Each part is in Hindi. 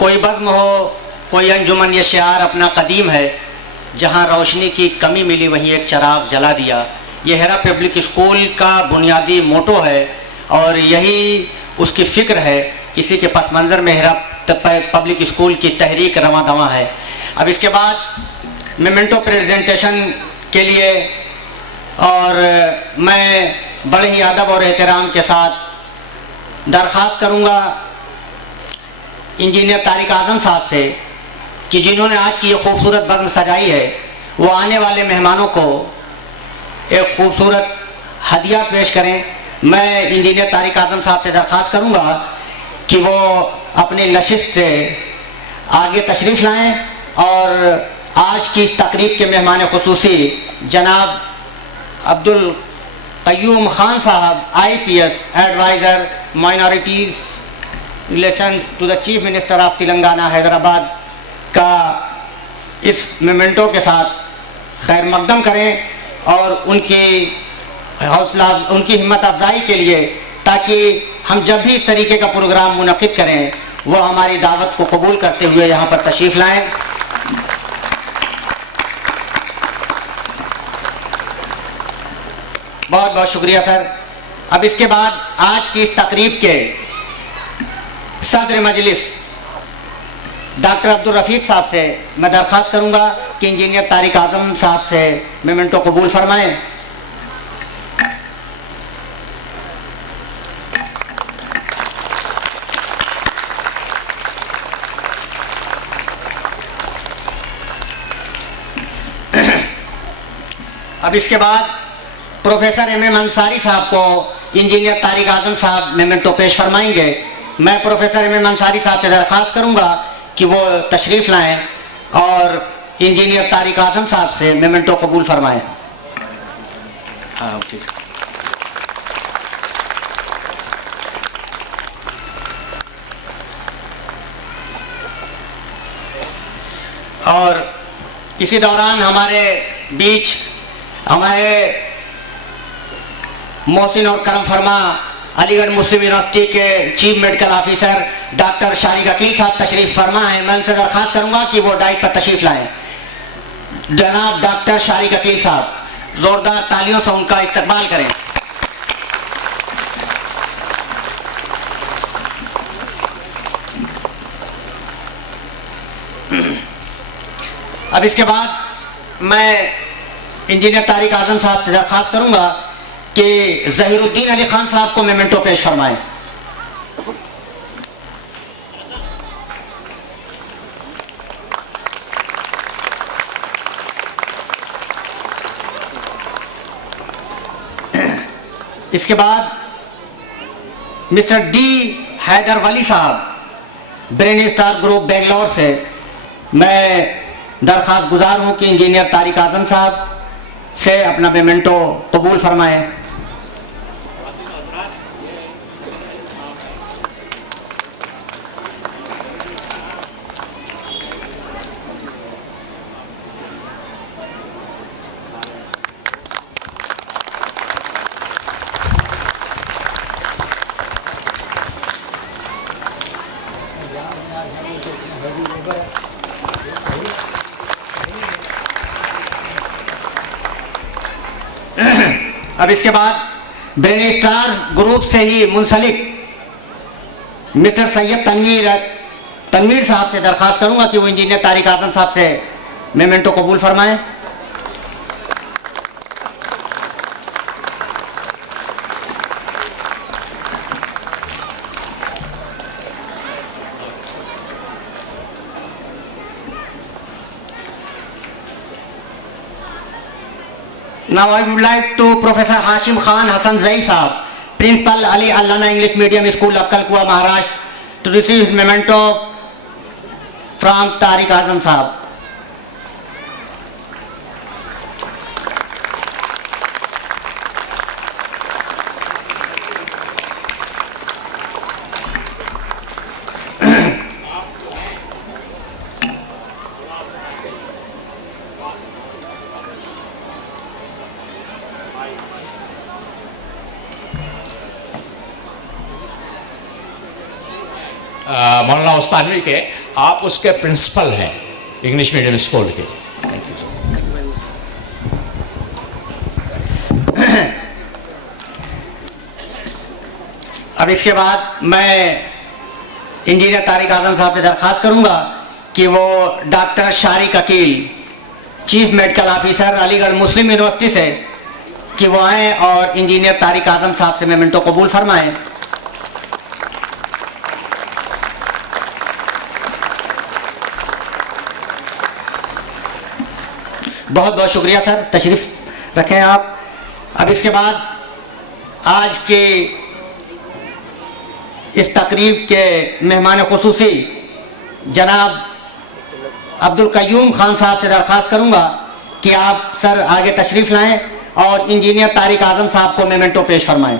कोई बज़्म हो, कोई अंजुमन, ये शिआर अपना कदीम है। जहाँ रोशनी की कमी मिली वहीं एक चिराग जला दिया। ये हेरा पब्लिक स्कूल का बुनियादी मोटो है और यही उसकी फ़िक्र है। इसी के पस मंज़र में हेरा पब्लिक स्कूल की तहरीक रवां दवां है। अब इसके बाद मेमेंटो प्रेजेंटेशन के लिए और मैं बड़े ही अदब और एहतराम के साथ दरख्वास्त करूँगा इंजीनियर तारिक आज़म साहब से कि जिन्होंने आज की ये खूबसूरत बज़्म सजाई है, वो आने वाले मेहमानों को एक खूबसूरत हदिया पेश करें। मैं इंजीनियर तारिक आज़म साहब से दरख्वास्त करूँगा कि वो अपनी नशिस्त से आगे तशरीफ़ लाएँ और आज की इस तकरीब के मेहमान खुसूसी जनाब अब्दुल क़य्यूम ख़ान साहब, IPS adviser minorities relations to the chief minister of Telangana Hyderabad का इस मोमेंटो के साथ खैर मकदम करें और उनकी हौसला, उनकी हिम्मत अफजाई के लिए, ताकि हम जब भी इस तरीके का प्रोग्राम मुनक़िद करें वो हमारी दावत को कबूल करते हुए यहाँ पर तशरीफ़ लाएँ। बहुत बहुत शुक्रिया सर। अब इसके बाद आज की इस तकरीब के सदर मजलिस डॉक्टर अब्दुल रफ़ीक साहब से मैं दरख्वास्त करूँगा कि इंजीनियर तारिक आज़म साहब से मेमेंटो कबूल फरमाएँ। अब इसके बाद प्रोफेसर MM अंसारी साहब को इंजीनियर तारिक आज़म साहब मेमेंटो पेश फरमाएंगे। मैं प्रोफेसर MM अंसारी साहब से दरख्वास्त करूंगा कि वो तशरीफ़ लाएं और इंजीनियर तारिक आज़म साहब से मेमेंटो कबूल फरमाएं। हाँ ठीक। और इसी दौरान हमारे बीच हमारे मोहसिन और करम फरमा अलीगढ़ मुस्लिम यूनिवर्सिटी के chief medical officer doctor Shariq Aqeel साहब तशरीफ़ फरमा हैं। मैं उनसे दरख्वास्त करूंगा कि वो डाइट पर तशरीफ़ लाएं। जनाब डॉक्टर शारिक अकील साहब, ज़ोरदार तालियों से उनका इस्तकबाल करें। अब इसके बाद मैं इंजीनियर तारिक आज़म साहब से दरख्वास्त करूंगा कि ज़हीरुद्दीन अली खान साहब को मेमेंटो पेश फरमाएं। इसके बाद मिस्टर D हैदर वली साहब, ब्रेन स्टार ग्रुप बेंगलोर से मैं दरख्वास्त गुजार हूं कि इंजीनियर तारिक आज़म साहब से अपना मेमेंटो कबूल फरमाएं। अब इसके बाद ब्रेन स्टार ग्रुप से ही मुंसलिक मिस्टर सैयद तनवीर साहब से दरख्वास्त करूंगा कि वो इंजीनियर तारिक आज़म साहब से मेमेंटो कबूल फरमाएं। Now I would like to Professor Hashim Khan Hassan Zaid Sahab, Principal Ali Allana English Medium School, Akkalkuwa, Maharashtra, to receive his memento from Tariq Azam Sahab. मौलाना उस्ताद के आप उसके प्रिंसिपल हैं इंग्लिश मीडियम स्कूल के। Thank you sir. अब इसके बाद मैं इंजीनियर तारिक आजम साहब से दरख्वास्त करूंगा कि वो doctor Shariq Aqeel, chief medical officer Aligarh मुस्लिम यूनिवर्सिटी से, कि वो आएँ और इंजीनियर तारिक आजम साहब से मेमेंटो कबूल फरमाएं। बहुत बहुत शुक्रिया सर, तशरीफ़ रखें आप। अब इसके बाद आज के इस तकरीब के मेहमान खुसूसी जनाब अब्दुल कय्यूम खान साहब से दरख्वास्त करूंगा कि आप सर आगे तशरीफ़ लाएं और इंजीनियर तारिक आजम साहब को मेमेंटो पेश फरमाएं।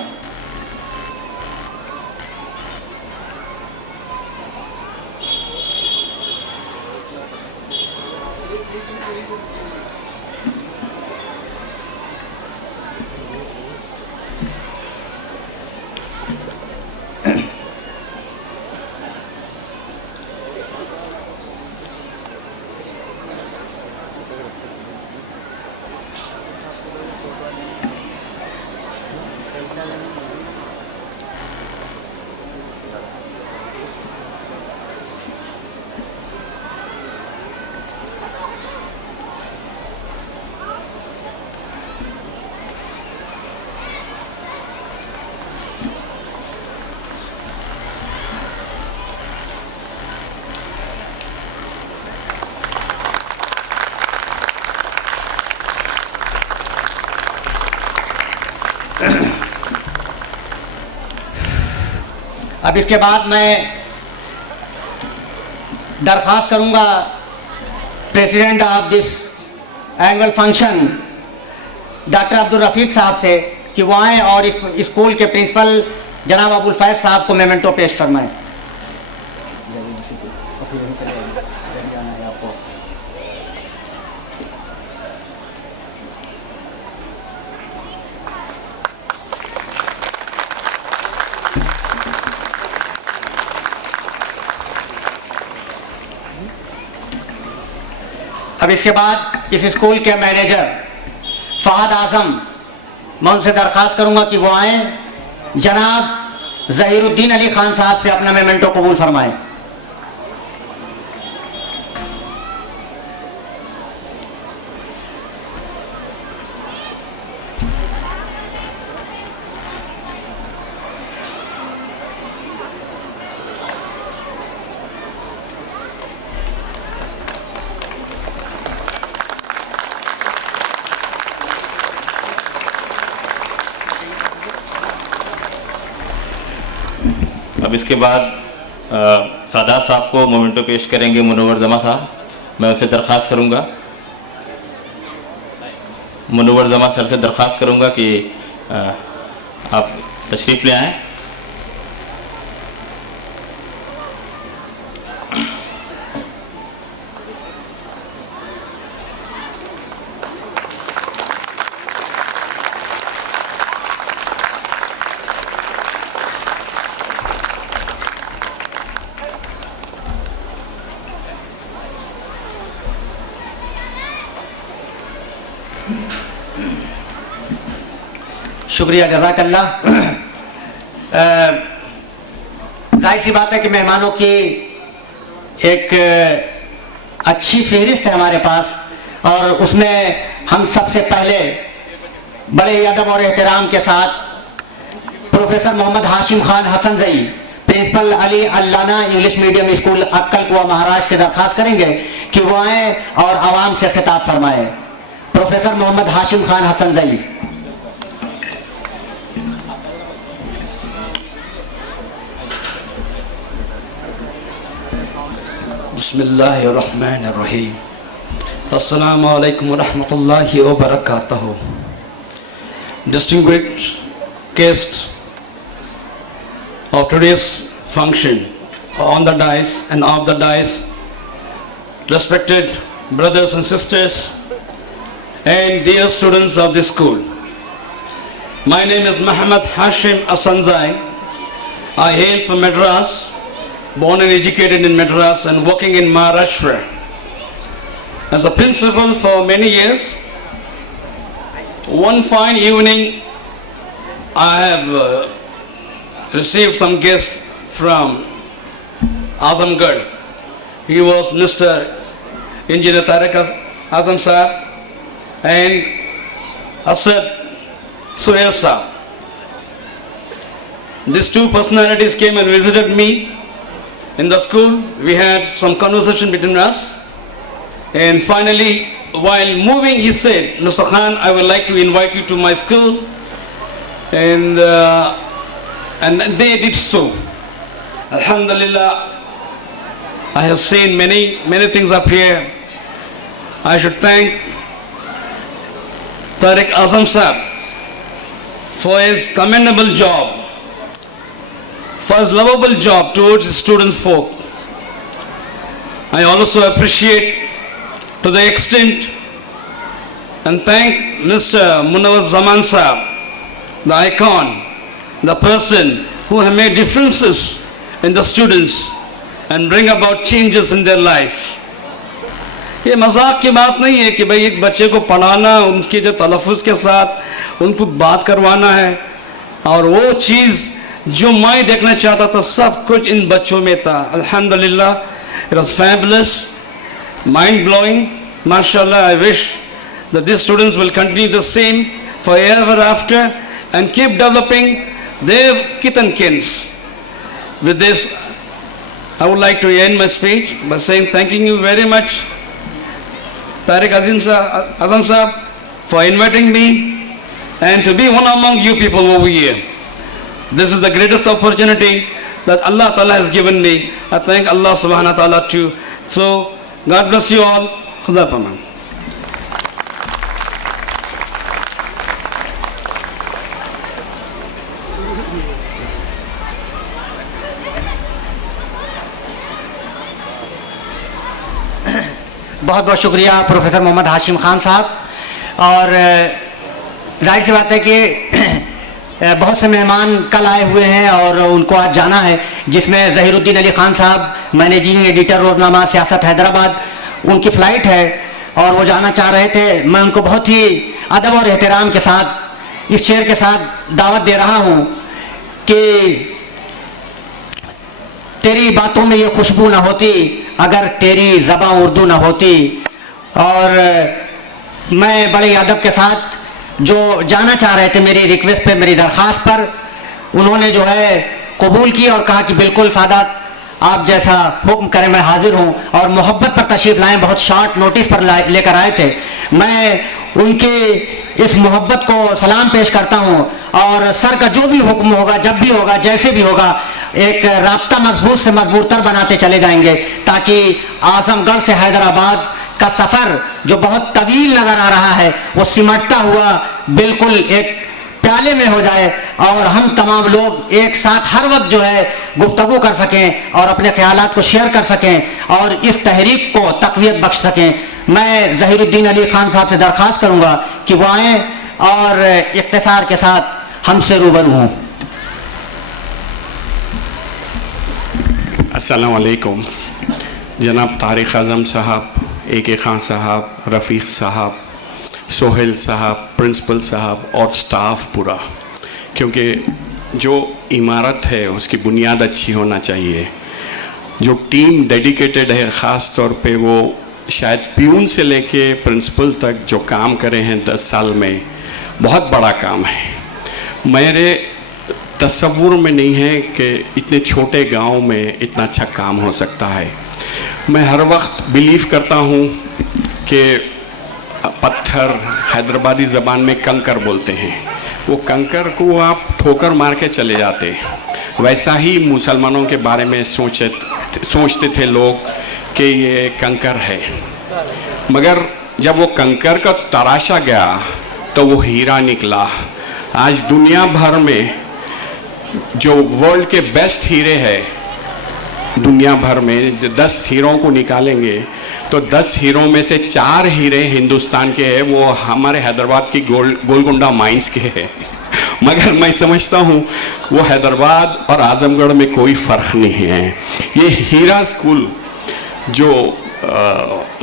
अब इसके बाद मैं दरख्वास्त करूंगा president of this annual function doctor Abdul Rafiq साहब से कि वो आएँ और इस स्कूल के प्रिंसिपल जनाब अबुल फैज़ साहब को मेमेंटो पेश फरमाएं। अब इसके बाद इस स्कूल के मैनेजर फहद आजम, मैं उनसे दरख्वास्त करूंगा कि वो आएँ, जनाब ज़हीरुद्दीन अली खान साहब से अपना मेमेंटो कबूल फरमाएं। अब इसके बाद सादात साहब को मोमेंटो पेश करेंगे मुनव्वर जमा साहब। मैं उनसे दरख्वास्त करूंगा, मुनव्वर जमा सर से दरख्वास्त करूंगा कि आप तशरीफ़ ले आएँ। शुक्रिया, जज़ाकल्लाह। जाहिर सी बात है कि मेहमानों की एक अच्छी फहरिस्त है हमारे पास, और उसमें हम सबसे पहले बड़े अदब और एहतराम के साथ professor Mohammad Hashim Khan Hasanzai, principal Ali Allana English medium school Akkal Kua Maharashtra से दरख्वास्त करेंगे कि वो आएँ और आवाम से खिताब फरमाएँ। प्रोफेसर मोहम्मद हाशिम खान हसनजई। बिस्मिल्लाहिर्रहमानिर्रहीम। अस्सलामु अलैकुम वरहमतुल्लाहि वबरकातुहू। Distinguished guests of today's function, on the dais and off the dais, respected brothers and sisters, and dear students of this school. My name is Muhammad Hashim Asanzai. I hail from Madras, born and educated in Madras and working in Maharashtra as a principal for many years. One fine evening, I have received some guests from Azamgarh. He was Mr. Engineer Tariq Azam Sahab and Asad Suhail Sahab. These two personalities came and visited me in the school. We had some conversation between us. And finally, while moving, he said, Mr. Khan, I would like to invite you to my school. And they did so. Alhamdulillah, I have seen many things up here. I should thank Tariq Azam Sahab for his commendable job, for his lovable job towards his student folk. I also appreciate to the extent and thank Mr. Munawar Zaman Sahab, the icon, the person who have made differences in the students and bring about changes in their life. ये मजाक की बात नहीं है कि भाई एक बच्चे को पढ़ाना, उनके जो तलफ़ुज़ के साथ उनको बात करवाना है, और वो चीज़ जो मैं देखना चाहता था सब कुछ इन बच्चों में था. अल्हम्दुलिल्लाह, it was fabulous, mind blowing. MashaAllah, I wish that these students will continue the same forever after and keep developing their kith and kins. With this, I would like to end my speech by saying thanking you very much, Tariq Azam Sahab, for inviting me and to be one among you people over here. This is the greatest opportunity that Allah Ta'ala has given me. I thank Allah Subhanahu wa Ta'ala too. So, God bless you all. Khuda Paman. बहुत बहुत शुक्रिया प्रोफेसर मोहम्मद हाशिम खान साहब. और जाहिर सी बात है कि बहुत से मेहमान कल आए हुए हैं और उनको आज जाना है, जिसमें ज़हीरुद्दीन अली खान साहब, मैनेजिंग एडिटर रोज़नामा सियासत हैदराबाद, उनकी फ़्लाइट है और वो जाना चाह रहे थे. मैं उनको बहुत ही अदब और एहतराम के साथ इस शेर के साथ दावत दे रहा हूँ कि तेरी बातों में ये खुशबू ना होती अगर तेरी ज़बान उर्दू ना होती. और मैं बड़े अदब के साथ जो जाना चाह रहे थे मेरी रिक्वेस्ट पे, मेरी दरख्वास्त पर, उन्होंने जो है कबूल की और कहा कि बिल्कुल सादात, आप जैसा हुक्म करें मैं हाजिर हूँ. और मोहब्बत पर तशरीफ़ लाएँ, बहुत शॉर्ट नोटिस पर लेकर आए थे. मैं उनके इस मोहब्बत को सलाम पेश करता हूँ और सर का जो भी हुक्म होगा, जब भी होगा, जैसे भी होगा, एक राब्ता मजबूत से मजबूतर बनाते चले जाएंगे ताकि आजमगढ़ से हैदराबाद का सफ़र जो बहुत तवील नज़र आ रहा है वो सिमटता हुआ बिल्कुल एक प्याले में हो जाए और हम तमाम लोग एक साथ हर वक्त जो है गुफ्तगू कर सकें और अपने ख्यालात को शेयर कर सकें और इस तहरीक को तक़वियत बख्श सकें. मैं ज़हीरुद्दीन अली खान साहब से दरख्वास्त करूँगा कि वो आएँ और इख्तिसार के साथ हमसे रूबरू हों. अस्सलाम वालेकुम. जनाब तारिक आज़म साहब, AK खान साहब, रफ़ीक साहब, सोहेल साहब, प्रिंसिपल साहब और स्टाफ पूरा, क्योंकि जो इमारत है उसकी बुनियाद अच्छी होना चाहिए. जो टीम डेडिकेटेड है, ख़ास तौर पे वो शायद प्यून से लेके प्रिंसिपल तक जो काम करे हैं 10 साल में, बहुत बड़ा काम है. मेरे तसव्वुर में नहीं है कि इतने छोटे गांव में इतना अच्छा काम हो सकता है. मैं हर वक्त बिलीव करता हूँ कि पत्थर हैदराबादी ज़बान में कंकर बोलते हैं, वो कंकर को आप ठोकर मार के चले जाते. वैसा ही मुसलमानों के बारे में सोचते थे लोग कि ये कंकर है, मगर जब वो कंकर का तराशा गया तो वो हीरा निकला. आज दुनिया भर में जो वर्ल्ड के बेस्ट हीरे हैं, दुनिया भर में 10 हीरों को निकालेंगे तो 10 हीरों में से 4 हीरे हिंदुस्तान के हैं, वो हमारे हैदराबाद की गोलकुंडा माइंस के हैं. मगर मैं समझता हूँ वो हैदराबाद और आजमगढ़ में कोई फ़र्क नहीं है। ये हीरा स्कूल जो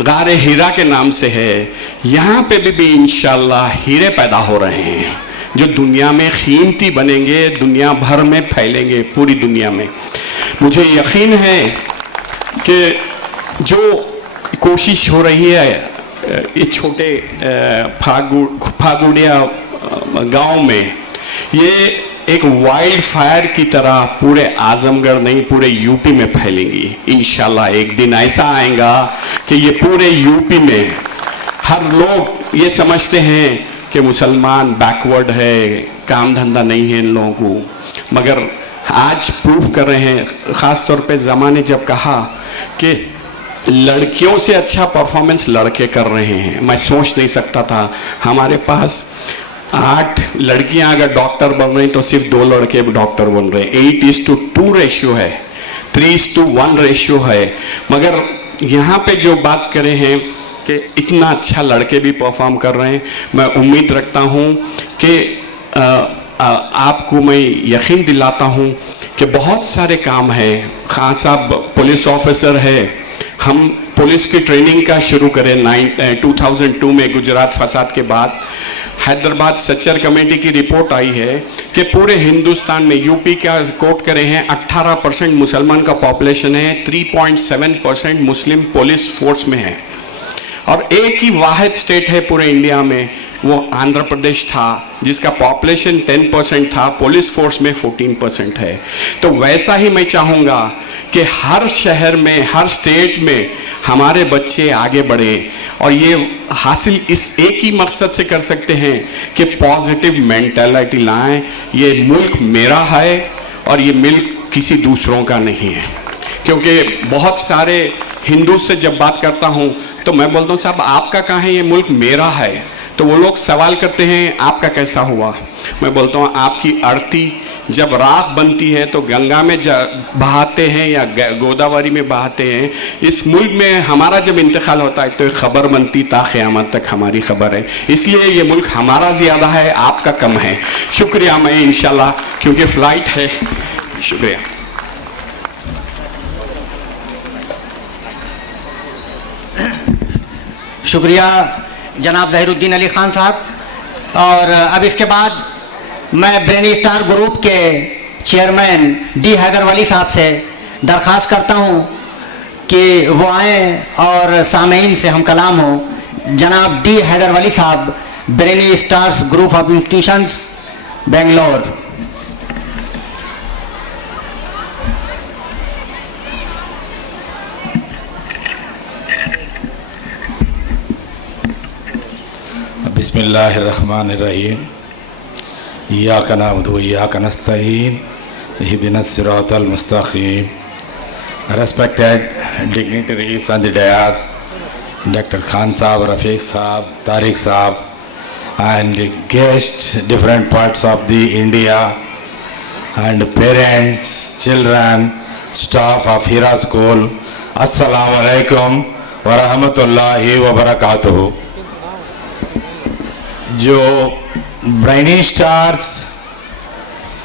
गारे हीरा के नाम से है, यहाँ पे भी इंशाल्लाह हीरे पैदा हो रहे हैं जो दुनिया में कीमती बनेंगे, दुनिया भर में फैलेंगे, पूरी दुनिया में। मुझे यकीन है कि जो कोशिश हो रही है ये छोटे फागुड़िया गांव में, ये एक वाइल्ड फायर की तरह पूरे आजमगढ़ नहीं पूरे यूपी में फैलेंगी। इंशाल्लाह एक दिन ऐसा आएगा कि ये पूरे यूपी में हर लोग ये समझते हैं कि मुसलमान बैकवर्ड है, काम धंधा नहीं है इन लोगों को, मगर आज प्रूफ कर रहे हैं। ख़ास तौर पे ज़माने जब कहा कि लड़कियों से अच्छा परफॉर्मेंस लड़के कर रहे हैं, मैं सोच नहीं सकता था। हमारे पास 8 लड़कियां अगर डॉक्टर बन रही तो सिर्फ 2 लड़के डॉक्टर बन रहे हैं। 8:2 रेशियो है, 3:1 रेशियो है। मगर यहाँ पे जो बात करें हैं कि इतना अच्छा लड़के भी परफॉर्म कर रहे हैं, मैं उम्मीद रखता हूँ कि आपको मैं यकीन दिलाता हूँ कि बहुत सारे काम हैं। खान साहब पुलिस ऑफिसर है, हम पुलिस की ट्रेनिंग का शुरू करें 2002 में गुजरात फसाद के बाद। हैदराबाद सच्चर कमेटी की रिपोर्ट आई है कि पूरे हिंदुस्तान में यूपी का कोट करे हैं 18% मुसलमान का पॉपुलेशन है, 3.7% मुस्लिम पुलिस फोर्स में है, और एक ही वाहिद स्टेट है पूरे इंडिया में, वो आंध्र प्रदेश था जिसका पॉपुलेशन 10% था, पुलिस फोर्स में 14% है। तो वैसा ही मैं चाहूँगा कि हर शहर में, हर स्टेट में हमारे बच्चे आगे बढ़े, और ये हासिल इस एक ही मकसद से कर सकते हैं कि पॉजिटिव मेंटालिटी लाएं। ये मुल्क मेरा है और ये मुल्क किसी दूसरों का नहीं है। क्योंकि बहुत सारे हिंदू से जब बात करता हूँ तो मैं बोलता हूँ साहब आपका कहाँ है, ये मुल्क मेरा है। तो वो लोग सवाल करते हैं आपका कैसा हुआ। मैं बोलता हूँ आपकी आरती जब राख बनती है तो गंगा में बहाते हैं या गोदावरी में बहाते हैं। इस मुल्क में हमारा जब इंतकाल होता है तो एक खबर बनती ता क़यामत तक हमारी खबर है। इसलिए ये मुल्क हमारा ज़्यादा है, आपका कम है। शुक्रिया। मैं इंशाल्लाह क्योंकि फ़्लाइट है, शुक्रिया। शुक्रिया जनाब ज़हीरुद्दीन अली ख़ान साहब। और अब इसके बाद मैं ब्रेनी स्टार ग्रुप के चेयरमैन डी हैदर वली साहब से दरख्वास्त करता हूं कि वो आएँ और सामीन से हम कलाम हो। जनाब डी हैदर वली साहब, brainy stars group of institutions, Bangalore. बिस्मिल्लाहिर्रहमानिर्रहीम। इय्याका नअबुदु व इय्याका नस्तईन, इहदिनस सिरातल मुस्तकीम। Respected dignitaries on the dais, Dr. Khan Saab, Rafiq Saab, Tariq Saab, and guests different parts of the India, and parents, children, staff of Hira School, Assalamu alaikum wa rahmatullahi wa barakatuhu। जो ब्रेनी स्टार्स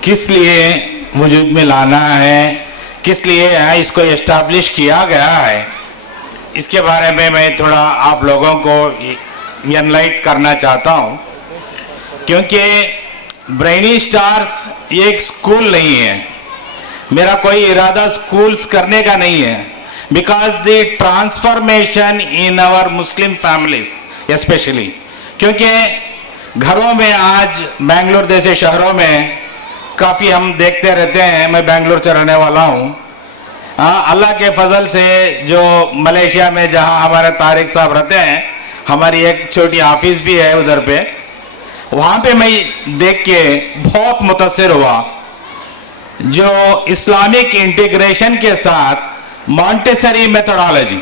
किस लिए वजूद में लाना है, किस लिए इसको इस्टेब्लिश किया गया है, इसके बारे में मैं थोड़ा आप लोगों को एनलाइट करना चाहता हूँ। क्योंकि ब्रेनी स्टार्स ये एक स्कूल नहीं है, मेरा कोई इरादा स्कूल्स करने का नहीं है। Because the transformation in our Muslim families specially, क्योंकि घरों में आज बेंगलोर जैसे शहरों में काफ़ी हम देखते रहते हैं। मैं बेंगलोर से रहने वाला हूँ। अल्लाह के फजल से जो मलेशिया में जहाँ हमारे तारिक साहब रहते हैं, हमारी एक छोटी ऑफिस भी है उधर पे, वहाँ पे मैं देख के बहुत मुतासिर हुआ। जो इस्लामिक इंटीग्रेशन के साथ मॉन्टेसरी मेथोडोलॉजी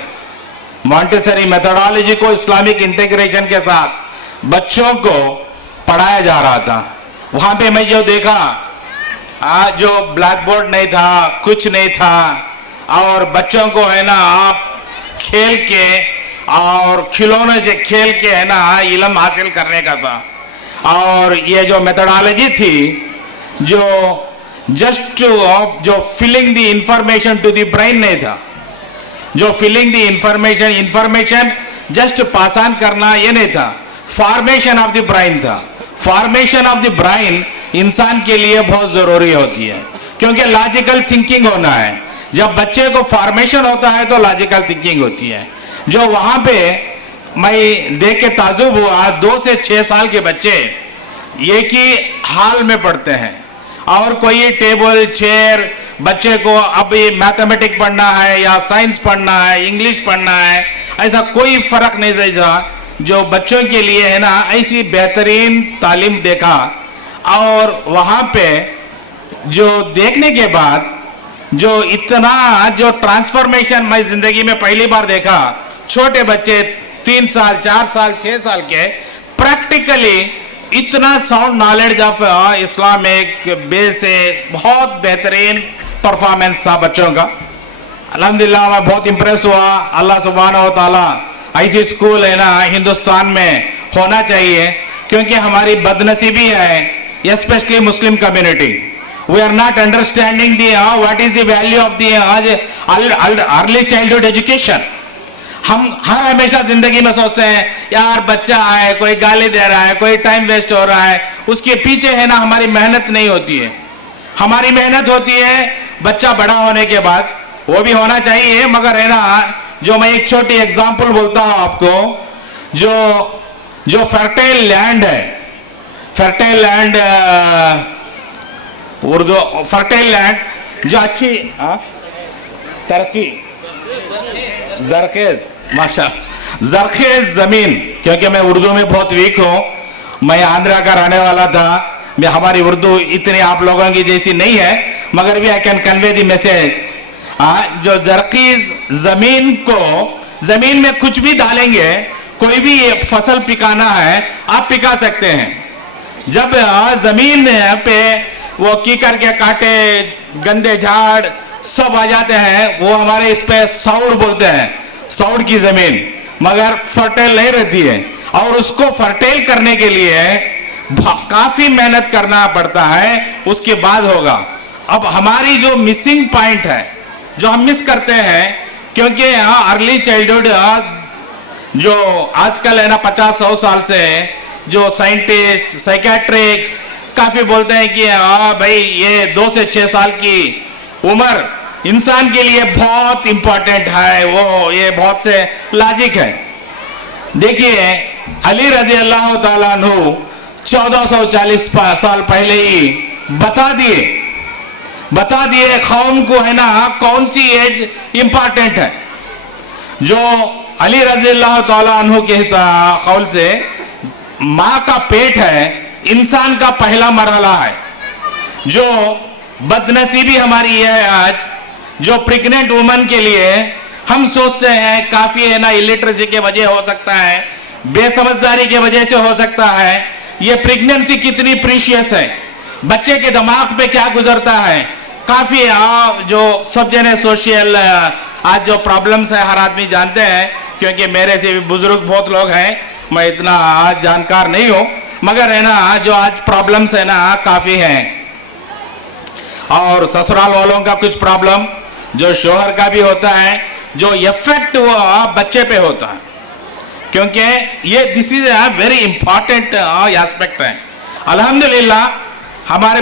को इस्लामिक इंटीग्रेशन के साथ बच्चों को पढ़ाया जा रहा था। वहाँ पे मैं जो देखा, जो ब्लैक बोर्ड नहीं था, कुछ नहीं था, और बच्चों को है ना आप खेल के और खिलौने से खेल के है ना इल्म हासिल करने का था। और ये जो मेथोडोलॉजी थी जो जस्ट जो filling the information to the brain नहीं था, जो filling the information just pass on करना ये नहीं था, फॉर्मेशन ऑफ द ब्रेन था। फॉर्मेशन ऑफ द ब्रेन इंसान के लिए बहुत जरूरी होती है, क्योंकि लॉजिकल थिंकिंग होना है। जब बच्चे को फॉर्मेशन होता है तो लॉजिकल थिंकिंग होती है। जो वहां पे मैं देख के ताजुब हुआ, 2 से 6 साल के बच्चे एक ही हाल में पढ़ते हैं, और कोई टेबल चेयर, बच्चे को अब ये मैथमेटिक्स पढ़ना है या साइंस पढ़ना है, इंग्लिश पढ़ना है, ऐसा कोई फर्क नहीं समझा। जो बच्चों के लिए है ना, ऐसी बेहतरीन तालीम देखा, और वहां पे जो देखने के बाद जो इतना जो ट्रांसफॉर्मेशन मैं जिंदगी में पहली बार देखा। छोटे बच्चे 3 साल 4 साल 6 साल के प्रैक्टिकली इतना sound knowledge of Islamic base से बहुत बेहतरीन परफॉर्मेंस था बच्चों का। अल्हम्दुलिल्लाह मैं बहुत इंप्रेस हुआ। अल्लाह सुब्हानहू व तआला ऐसी स्कूल है ना हिंदुस्तान में होना चाहिए, क्योंकि हमारी बदनसीबी है specially Muslim community. We are not understanding the what is the value of the early childhood education. हम हर हमेशा जिंदगी में सोचते हैं यार बच्चा है, कोई गाली दे रहा है, कोई टाइम वेस्ट हो रहा है, उसके पीछे है ना हमारी मेहनत नहीं होती है। हमारी मेहनत होती है बच्चा बड़ा होने के बाद, वो भी होना चाहिए, मगर है ना जो मैं एक छोटी एग्जांपल बोलता हूं आपको। जो फर्टाइल लैंड है, fertile land Urdu fertile land जो अच्छी तरक्की जरखेज, माशा जरखेज जमीन, क्योंकि मैं उर्दू में बहुत वीक हूं। मैं आंध्रा का रहने वाला था, मैं हमारी उर्दू इतनी आप लोगों की जैसी नहीं है, मगर भी I can convey the message. जो जरखेज जमीन को, जमीन में कुछ भी डालेंगे, कोई भी फसल पिकाना है आप पिका सकते हैं। जब जमीन पे वो कीकर के कांटे, गंदे झाड़ सब आ जाते हैं, वो हमारे इस पे सौड़ बोलते हैं, सौड़ की जमीन, मगर फर्टाइल नहीं रहती है। और उसको फर्टाइल करने के लिए काफी मेहनत करना पड़ता है, उसके बाद होगा। अब हमारी जो मिसिंग पॉइंट है, जो हम मिस करते हैं, क्योंकि यहाँ अर्ली चाइल्डहुड जो आजकल है ना 50-100 साल से जो साइंटिस्ट साइकेट्रिक्स काफी बोलते हैं कि हाँ भाई ये 2 से 6 साल की उम्र इंसान के लिए बहुत इंपॉर्टेंट है, वो ये बहुत से लॉजिक है। देखिए अली रजी अल्लाह ताला अन्हु 1440 साल पहले ही बता दिए कौम को है ना कौन सी एज इंपॉर्टेंट है। जो अली रजी अल्लाह ताला अन्हु के कौल से माँ का पेट है इंसान का पहला मरहला है। जो बदनसीबी हमारी यह है आज, जो प्रेग्नेंट वुमन के लिए हम सोचते हैं काफी है ना इलिटरेसी के वजह हो सकता है, बेसमझदारी के वजह से हो सकता है। ये प्रेगनेंसी कितनी प्रीशियस है, बच्चे के दिमाग पे क्या गुजरता है, काफी जो सब जने सोशल आज जो प्रॉब्लम्स है हर आदमी जानते हैं, क्योंकि मेरे से भी बुजुर्ग बहुत लोग हैं, मैं इतना आज जानकार नहीं हूं, मगर है ना जो आज प्रॉब्लम्स है ना काफी हैं। और ससुराल वालों का कुछ प्रॉब्लम, जो शोहर का भी होता है, जो इफेक्ट वो बच्चे पे होता है, क्योंकि ये this is a very important aspect है। अल्हम्दुलिल्लाह हमारे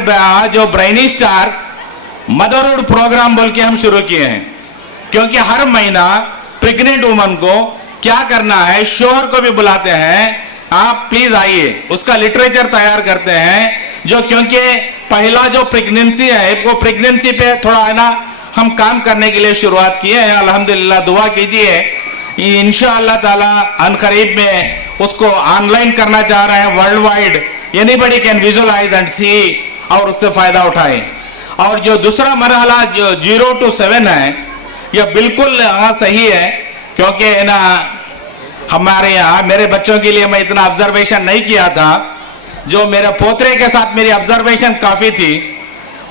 जो ब्रेनी स्टार मदरहुड प्रोग्राम बोल के हम शुरू किए हैं, क्योंकि हर महीना प्रेग्नेंट वुमन को क्या करना है, शोहर को भी बुलाते हैं, आप प्लीज आइए, उसका लिटरेचर तैयार करते हैं। जो क्योंकि पहला जो प्रेगनेंसी है वो प्रेगनेंसी पे थोड़ा है ना हम काम करने के लिए शुरुआत किए हैं। अल्हम्दुलिल्लाह दुआ कीजिए, इंशाअल्लाह ताला अनकरीब में उसको ऑनलाइन करना चाह रहे हैं world wide, anybody can visualize and see और उससे फायदा उठाए। और जो दूसरा मरहला जो 0 to 7 है, यह बिल्कुल सही है, क्योंकि है ना हमारे यहाँ मेरे बच्चों के लिए मैं इतना ऑब्जर्वेशन नहीं किया था, जो मेरे पोतरे के साथ मेरी ऑब्जर्वेशन काफी थी।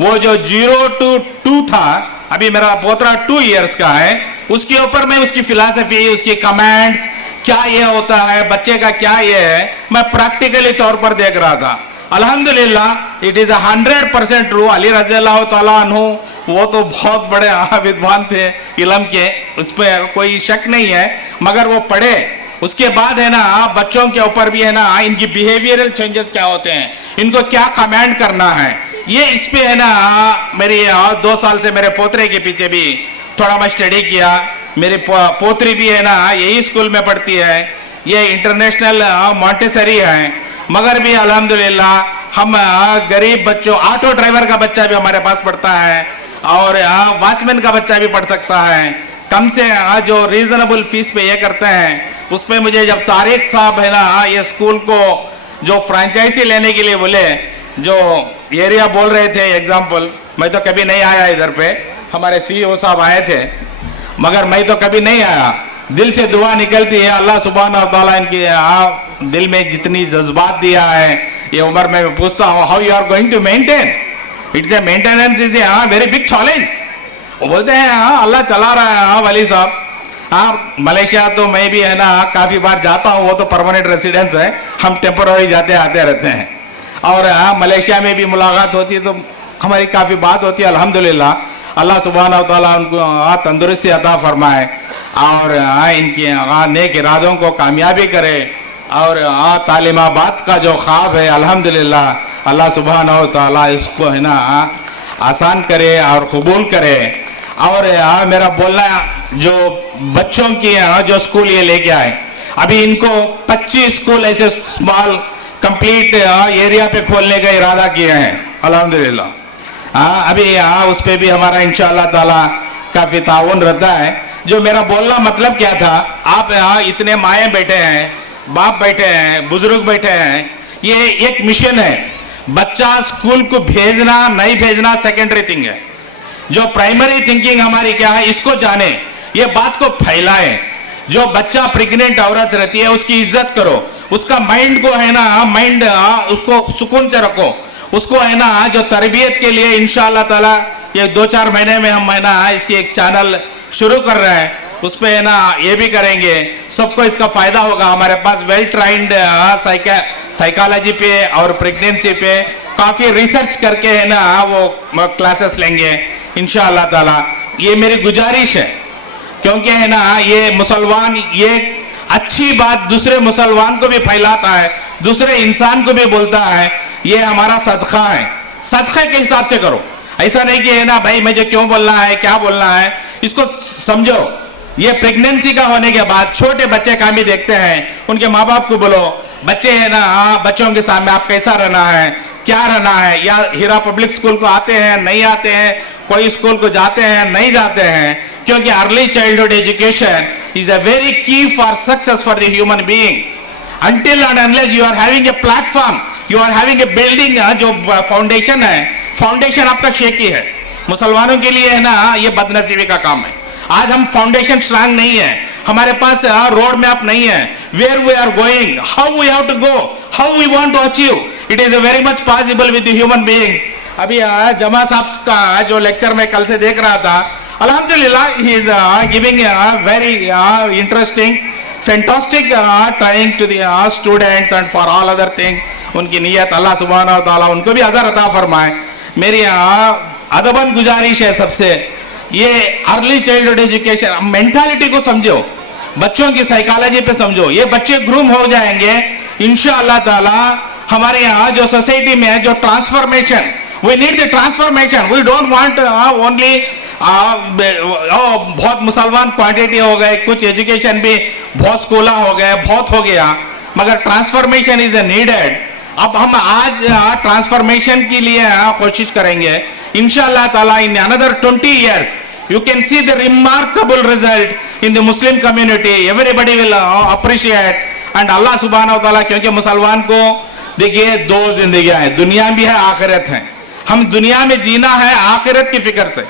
वो जो 0 to 2 था, अभी मेरा पोतरा 2 इयर्स का है, उसके ऊपर मैं उसकी फिलॉसफी, उसकी कमेंट्स, क्या ये होता है बच्चे का, क्या ये है, मैं प्रैक्टिकली तौर पर देख रहा था। अल्हम्दुलिल्लाह इट इज़ 100% ट्रू। अली रज़ी अल्लाह तआला अन्हु वो तो बहुत बड़े विद्वान थे इल्म के, उस पर कोई शक नहीं है, मगर वो पढ़े उसके बाद है ना बच्चों के ऊपर भी है ना इनकी बिहेवियरल चेंजेस क्या होते हैं, इनको क्या कमांड करना है, ये इस पे है ना मेरी 2 साल से मेरे पोतरे के पीछे भी थोड़ा मैं स्टडी किया। मेरी पोतरी भी है ना यही स्कूल में पढ़ती है, ये इंटरनेशनल मॉन्टेसरी है, मगर भी अल्हम्दुलिल्लाह हम गरीब बच्चों, ऑटो ड्राइवर का बच्चा भी हमारे पास पढ़ता है और वॉचमैन का बच्चा भी पढ़ सकता है। कम से जो रीजनेबल फीस पे ये करते हैं, उस पर मुझे जब तारिक साहब है ना ये स्कूल को जो फ्रेंचाइजी लेने के लिए बोले, जो एरिया बोल रहे थे एग्जाम्पल, मैं तो कभी नहीं आया इधर पे, हमारे CEO साहब आए थे मगर मैं तो कभी नहीं आया। दिल से दुआ निकलती है, अल्लाह सुब्हानहू व तआला इनकी दिल में जितनी जज्बात दिया है, ये उम्र में मैं पूछता हूँ how you are going to maintain, it's a maintenance is a very big challenge. वो बोलते हैं अल्लाह चला रहा है वली साहब। मलेशिया तो मैं भी है ना काफ़ी बार जाता हूँ, वो तो परमानेंट रेसिडेंस है, हम टेम्पोररी जाते आते रहते हैं। और मलेशिया में भी मुलाकात होती है तो हमारी काफ़ी बात होती है। अल्हम्दुलिल्लाह अल्लाह सुब्हानहू व तआला उनको तंदुरुस्ती अता फरमाए और इनके नेक इरादों को कामयाबी करे और तालीमाबाद का जो ख्वाब है अल्हम्दुलिल्लाह अल्लाह सुब्हानहू व तआला इसको है ना आसान करे और कबूल करे। और मेरा बोलना जो बच्चों की जो स्कूल ये लेके आए, अभी इनको 25 स्कूल ऐसे स्मॉल कंप्लीट एरिया पे खोलने का इरादा किए हैं अल्हम्दुलिल्लाह। अभी उस पे भी हमारा इंशाअल्लाह ताला काफ़ी ताउन रहता है। जो मेरा बोलना मतलब क्या था, आप यहाँ इतने माए बैठे हैं, बाप बैठे हैं, बुजुर्ग बैठे हैं, ये एक मिशन है। बच्चा स्कूल को भेजना नहीं भेजना सेकेंडरी थिंग है, जो प्राइमरी थिंकिंग हमारी क्या है इसको जाने, ये बात को फैलाएं। जो बच्चा प्रेग्नेंट औरत रहती है उसकी इज्जत करो, उसका माइंड को है ना माइंड उसको सुकून से रखो, उसको है ना जो तरबियत के लिए इंशाअल्लाह ताला ये 2-4 महीने में हम है ना इसकी एक चैनल शुरू कर रहे हैं, उस पर है ना ये भी करेंगे, सबको इसका फायदा होगा। हमारे पास वेल ट्रेंड साइकोलॉजी पे और प्रेगनेंसी पे काफ़ी रिसर्च करके है ना वो क्लासेस लेंगे इंशाअल्लाह ताला। ये मेरी गुजारिश है, क्योंकि है ना ये मुसलमान ये अच्छी बात दूसरे मुसलमान को भी फैलाता है, दूसरे इंसान को भी बोलता है, ये हमारा सदका है। सदक़े के हिसाब से करो, ऐसा नहीं कि है ना भाई मुझे क्यों बोलना है क्या बोलना है, इसको समझो। ये प्रेगनेंसी का होने के बाद छोटे बच्चे काम भी देखते हैं, उनके माँ बाप को बोलो, बच्चे है ना बच्चों के सामने आप कैसा रहना है, क्या रहना है, या हीरा पब्लिक स्कूल को आते हैं नहीं आते हैं, कोई स्कूल को जाते हैं नहीं जाते हैं, क्योंकि early childhood education is a very key for success for the human being. until and unless you are having a platform, you are having a building, जो फाउंडेशन है, फाउंडेशन आपका शेकी है। मुसलमानों के लिए है ना ये बदनसीबी का काम है। आज हम फाउंडेशन स्ट्रांग नहीं है, हमारे पास रोड मैप नहीं है, where we are going, how we have to go, how we want to achieve, it is very much possible with the human being. अभी जमा साहब का जो लेक्चर मैं कल से देख रहा था, अल्हम्दुलिल्लाह he is giving very interesting fantastic trying to the students and for all other thing. उनकी नीयत अल्लाह सुब्हानहू व तआला उनको भी अज़र अता फरमाए। मेरी अदबन गुजारिश है सबसे, ये अर्ली चाइल्डहुड एजुकेशन मेंटालिटी को समझो, बच्चों की साइकोलॉजी पे समझो। ये बच्चे ग्रूम हो जाएंगे इंशाअल्लाह ताला। हमारे यहाँ जो सोसाइटी में है जो transformation, we need the transformation, we don't want only बहुत मुसलमान क्वांटिटी हो गए, कुछ एजुकेशन भी बहुत स्कूल हो गए, बहुत हो गया, मगर ट्रांसफॉर्मेशन इज नीडेड। अब हम आज ट्रांसफॉर्मेशन के लिए कोशिश करेंगे इंशाअल्लाह ताला। In another 20 years you can see the remarkable result in the Muslim community. Everybody will appreciate and Allah subhanahu wa ta'ala, क्योंकि मुसलमान को देखिए 2 जिंदगियां हैं, दुनिया भी है आखिरत है। हम दुनिया में जीना है आखिरत की फिक्र से,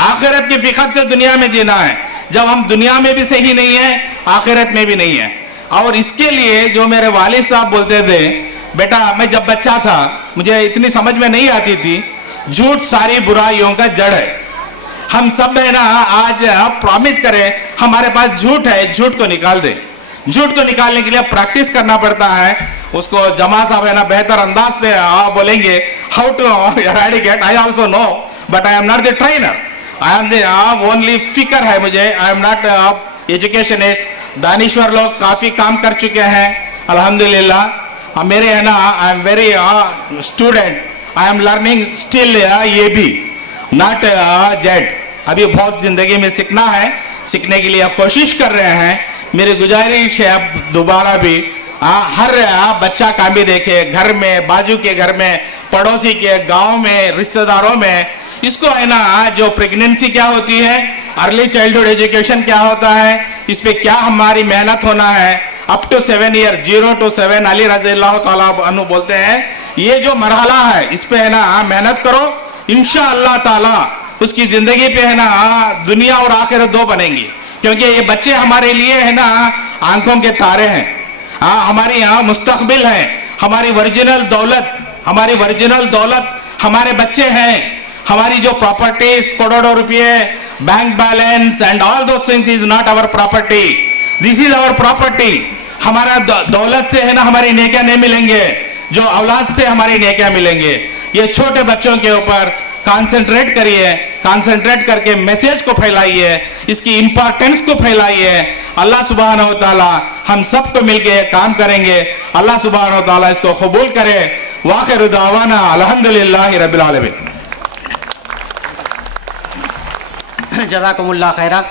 आखिरत की फिक्र से दुनिया में जीना है। जब हम दुनिया में भी सही नहीं है आखिरत में भी नहीं है। और इसके लिए जो मेरे वालिद साहब बोलते थे, बेटा मैं जब बच्चा था मुझे इतनी समझ में नहीं आती थी, झूठ सारी बुराइयों का जड़ है। हम सब है ना आज प्रॉमिस करें हमारे पास झूठ है, झूठ को निकाल दे। झूठ को निकालने के लिए प्रैक्टिस करना पड़ता है उसको जमा साहब है ना बेहतर अंदाज पे बोलेंगे how to eradicate. I also know but I am not the trainer, I am the only फिकर है मुझे, आई एम नॉट एजुकेशनिस्ट। दानिश्वर लोग काफ़ी काम कर चुके हैं अल्हम्दुलिल्लाह। मेरे है ना I am very student, I am learning still ये भी नॉट जेड। अभी बहुत ज़िंदगी में सीखना है, सीखने के लिए कोशिश कर रहे हैं। मेरी गुजारिश है अब दोबारा भी हर बच्चा काम भी देखे, घर में, बाजू के घर में, पड़ोसी के, गांव में, रिश्तेदारों में। इसको है ना जो प्रेगनेंसी क्या होती है, अर्ली चाइल्डहुड एजुकेशन क्या होता है, इस पे क्या हमारी मेहनत होना है। Up to 7 year 0 to 7 Ali रज़ियल्लाहु ताला अन्हु बोलते हैं ये जो मरहला है इस पे है ना मेहनत करो, इंशाअल्लाह ताला उसकी जिंदगी पे है ना दुनिया और आखिरत दो बनेंगी। क्योंकि ये बच्चे हमारे लिए है ना आंखों के तारे हैं, हमारी यहाँ मुस्तकबिल है, हमारी वर्जिनल दौलत, हमारी वर्जिनल दौलत हमारे बच्चे हैं। हमारी जो प्रॉपर्टीज करोड़ों रुपये, bank balance and all those things is not our property, this is our property. हमारा दौलत से है ना हमारी नेकियां नहीं मिलेंगे, जो औलाद से हमारी नेकियां मिलेंगे। ये छोटे बच्चों के ऊपर कंसंट्रेट करिए, कंसंट्रेट करके मैसेज को फैलाइए, इसकी इंपॉर्टेंस को फैलाइए। अल्लाह सुब्हानहु व तआला हम सबको मिलके काम करेंगे, अल्लाह सुब्हानहु व तआला इसको कबूल करे। वाखिर दावाना अल्हम्दुलिल्लाहि रब्बिल आलमीन। जज़ाकुमुल्लाह खैरा।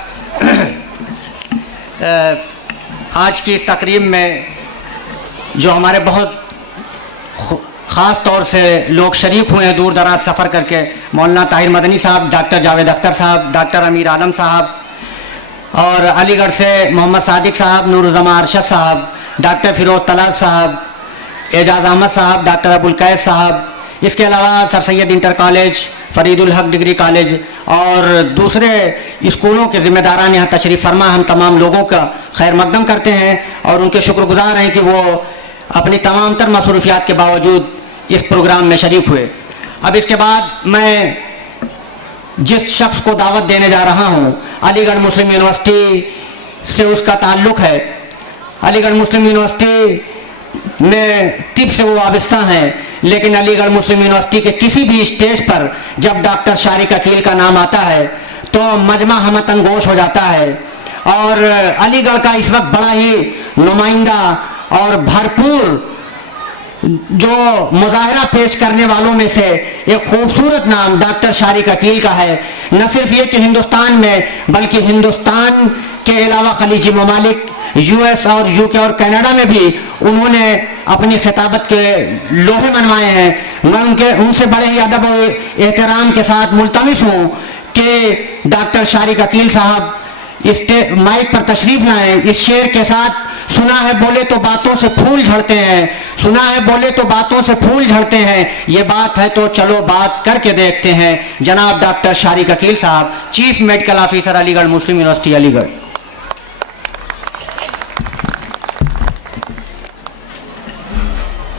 आज की इस तकरीब में जो हमारे बहुत ख़ास तौर से लोग शरीक हुए हैं दूर दराज सफ़र करके, मौलाना ताहिर मदनी साहब, डॉक्टर जावेद अख्तर साहब, डॉक्टर अमीर आलम साहब, और अलीगढ़ से मोहम्मद सादिक साहब, नूरुज़्ज़मा अरशद साहब, डॉक्टर फ़िरोज़ तलात साहब, एजाज़ अहमद साहब, डॉक्टर अबुल कैद साहब, इसके अलावा sir Syed inter college, Faridul हक डिग्री कॉलेज और दूसरे स्कूलों के ज़िम्मेदारान यहाँ तशरीफ़ फरमा हम तमाम लोगों का खैर मकदम करते हैं और उनके शुक्रगुजार हैं कि वो अपनी तमाम तर मसरूफियात के बावजूद इस प्रोग्राम में शरीक हुए। अब इसके बाद मैं जिस शख्स को दावत देने जा रहा हूँ, अलीगढ़ मुस्लिम यूनिवर्सिटी से उसका ताल्लुक़ है। अलीगढ़ मुस्लिम यूनिवर्सिटी में तिब से वो वाबस्ता हैं, लेकिन अलीगढ़ मुस्लिम यूनिवर्सिटी के किसी भी स्टेज पर जब डॉक्टर शारिक अकील का नाम आता है तो मजमा हमतन गोश हो जाता है। और अलीगढ़ का इस वक्त बड़ा ही नुमाइंदा और भरपूर जो मुजाहरा पेश करने वालों में से एक खूबसूरत नाम डॉक्टर शारिक अकील का है। न सिर्फ ये कि हिंदुस्तान में बल्कि हिंदुस्तान के अलावा खलीजी ममालिक, US और UK और कनाडा में भी उन्होंने अपनी खिताबत के लोहे मनवाए हैं। मैं उनसे बड़े ही अदब और एहतराम के साथ मुल्तमिस हूँ कि डॉक्टर शारिक अकील साहब इस माइक पर तशरीफ़ लाएँ। इस शेर के साथ सुना है बोले तो बातों से फूल झड़ते हैं, सुना है बोले तो बातों से फूल झड़ते हैं, ये बात है तो चलो बात करके देखते हैं। जनाब डॉक्टर शारिक अकील साहब, चीफ मेडिकल ऑफिसर अलीगढ़ मुस्लिम यूनिवर्सिटी अलीगढ़।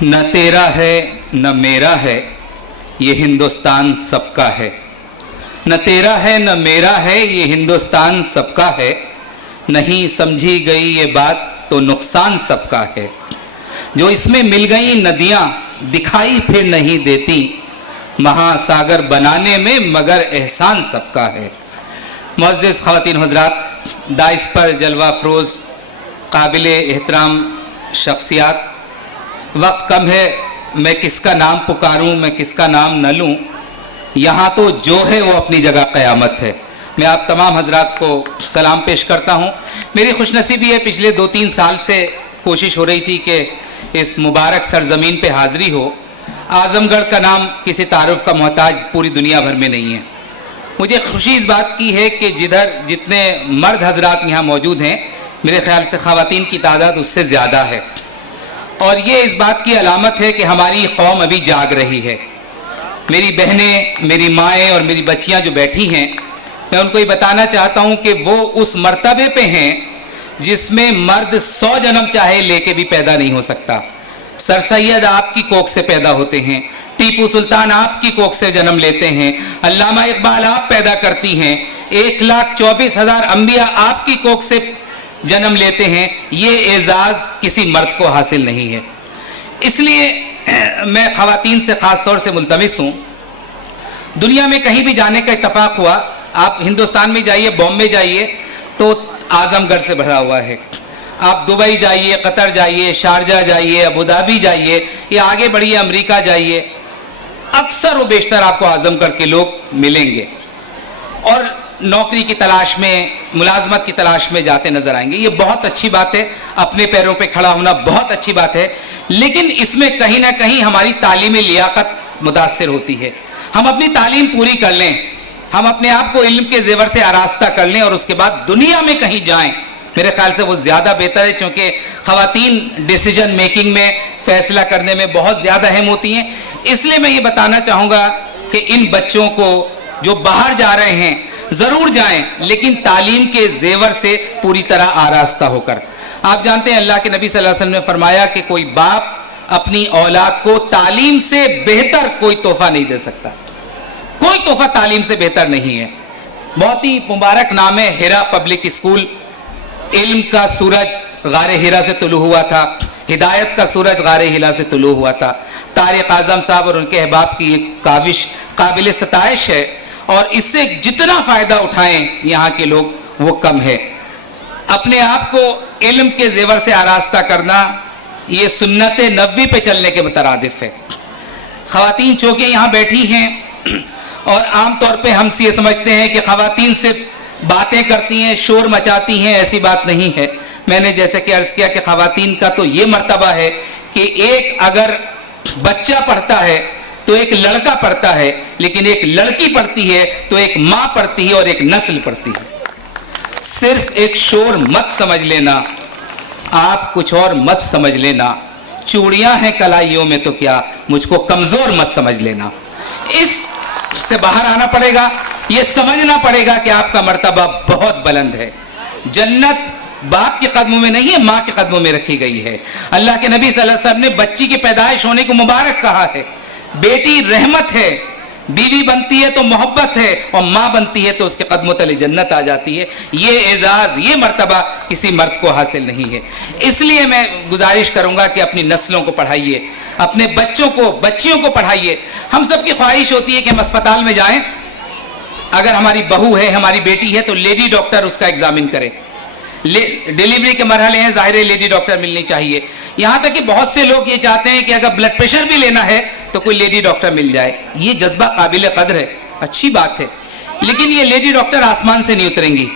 न तेरा है न मेरा है, ये हिंदुस्तान सबका है। न तेरा है न मेरा है, ये हिंदुस्तान सबका है। नहीं समझी गई ये बात तो नुकसान सबका है। जो इसमें मिल गई नदियाँ दिखाई फिर नहीं देती, महासागर बनाने में मगर एहसान सबका है। मुअज़्ज़िज़ ख़वातीन हज़रात, डाइस पर जलवा अफरोज़ काबिल एहतराम शख्सियात, वक्त कम है, मैं किसका नाम पुकारूं, मैं किसका नाम न लूं। यहाँ तो जो है वो अपनी जगह क़यामत है। मैं आप तमाम हजरात को सलाम पेश करता हूँ। मेरी खुशनसीबी है, पिछले 2-3 साल से कोशिश हो रही थी कि इस मुबारक सरजमीन पे हाज़िरी हो। आज़मगढ़ का नाम किसी तारुफ का मोहताज पूरी दुनिया भर में नहीं है। मुझे खुशी इस बात की है कि जितने मर्द हजरात यहाँ मौजूद हैं, मेरे ख्याल से ख़वातीन की तादाद उससे ज़्यादा है। और ये इस बात की अलामत है कि हमारी कौम अभी जाग रही है। मेरी बहनें, मेरी माएँ और मेरी बच्चियाँ जो बैठी हैं, मैं उनको ये बताना चाहता हूँ कि वो उस मर्तबे पे हैं जिसमें मर्द 100 जन्म चाहे लेके भी पैदा नहीं हो सकता। सर सैयद आपकी कोख से पैदा होते हैं, टीपू सुल्तान आपकी कोख से जन्म लेते हैं, अल्लामा इकबाल आप पैदा करती हैं, 1,24,000 अंबिया आपकी कोख से जन्म लेते हैं। ये एजाज़ किसी मर्द को हासिल नहीं है। इसलिए मैं ख़वातीन से ख़ास तौर से मुल्तमिस हूँ, दुनिया में कहीं भी जाने का इत्तफाक हुआ, आप हिंदुस्तान में जाइए, बॉम्बे जाइए तो आज़मगढ़ से भरा हुआ है। आप दुबई जाइए, कतर जाइए, शारजा जाइए, अबू धाबी जाइए, या आगे बढ़िए अमेरिका जाइए, अक्सर व बेशतर आपको आज़मगढ़ के लोग मिलेंगे और नौकरी की तलाश में, मुलाजमत की तलाश में जाते नजर आएंगे। ये बहुत अच्छी बात है, अपने पैरों पे खड़ा होना बहुत अच्छी बात है, लेकिन इसमें कहीं ना कहीं हमारी तालीमी लियाकत मुतासिर होती है। हम अपनी तालीम पूरी कर लें, हम अपने आप को इल्म के जेवर से आरास्ता कर लें और उसके बाद दुनिया में कहीं जाएं, मेरे ख्याल से वो ज़्यादा बेहतर है, क्योंकि ख़वातीन डिसीजन मेकिंग में, फैसला करने में बहुत ज़्यादा अहम होती हैं। इसलिए मैं ये बताना चाहूँगा कि इन बच्चों को जो बाहर जा रहे हैं ज़रूर जाएं, लेकिन तालीम के जेवर से पूरी तरह आरास्ता होकर। आप जानते हैं अल्लाह के नबी सल्लल्लाहु अलैहि वसल्लम ने फरमाया कि कोई बाप अपनी औलाद को तालीम से बेहतर कोई तोहफा नहीं दे सकता, कोई तोहफा तालीम से बेहतर नहीं है। बहुत ही मुबारक नाम है हिरा पब्लिक स्कूल। इल्म का सूरज गारे हिरा से तुलू हुआ था, हिदायत का सूरज गारे हिरा से तुलू हुआ था। तारिक आज़म साहब और उनके अहबाब की एक काविश काबिल सताइश है, और इससे जितना फ़ायदा उठाएं यहाँ के लोग वो कम है। अपने आप को इल्म के जेवर से आरास्ता करना ये सुन्नत नबवी पे चलने के मुतरादिफ है। ख़वातीन चौकियाँ यहाँ बैठी हैं और आम तौर पे हम ये समझते हैं कि ख़वातीन सिर्फ बातें करती हैं, शोर मचाती हैं, ऐसी बात नहीं है। मैंने जैसे कि अर्ज़ किया कि ख़वातीन का तो ये मर्तबा है कि एक अगर बच्चा पढ़ता है तो एक लड़का पढ़ता है, लेकिन एक लड़की पढ़ती है तो एक माँ पढ़ती है और एक नस्ल पढ़ती है। सिर्फ एक शोर मत समझ लेना, आप कुछ और मत समझ लेना, चूड़ियां हैं कलाइयों में तो क्या, मुझको कमजोर मत समझ लेना। इस से बाहर आना पड़ेगा, ये समझना पड़ेगा कि आपका मर्तबा बहुत बुलंद है। जन्नत बाप के कदमों में नहीं है, माँ के कदमों में रखी गई है। अल्लाह के नबी सल्लल्लाहु अलैहि वसल्लम ने बच्ची की पैदाइश होने को मुबारक कहा है। बेटी रहमत है, बीवी बनती है तो मोहब्बत है, और माँ बनती है तो उसके कदमों तले जन्नत आ जाती है। ये एजाज, ये मर्तबा किसी मर्द को हासिल नहीं है। इसलिए मैं गुजारिश करूंगा कि अपनी नस्लों को पढ़ाइए, अपने बच्चों को, बच्चियों को पढ़ाइए। हम सब की ख्वाहिश होती है कि हम अस्पताल में जाएं, अगर हमारी बहू है, हमारी बेटी है, तो लेडी डॉक्टर उसका एग्जामिन करे। डिलीवरी के मरहले हैं, जाहिर है लेडी डॉक्टर मिलनी चाहिए। यहाँ तक कि बहुत से लोग ये चाहते हैं कि अगर ब्लड प्रेशर भी लेना है तो कोई लेडी डॉक्टर मिल जाए। ये जज्बा काबिल कदर है, अच्छी बात है, लेकिन ये लेडी डॉक्टर आसमान से नहीं उतरेंगी।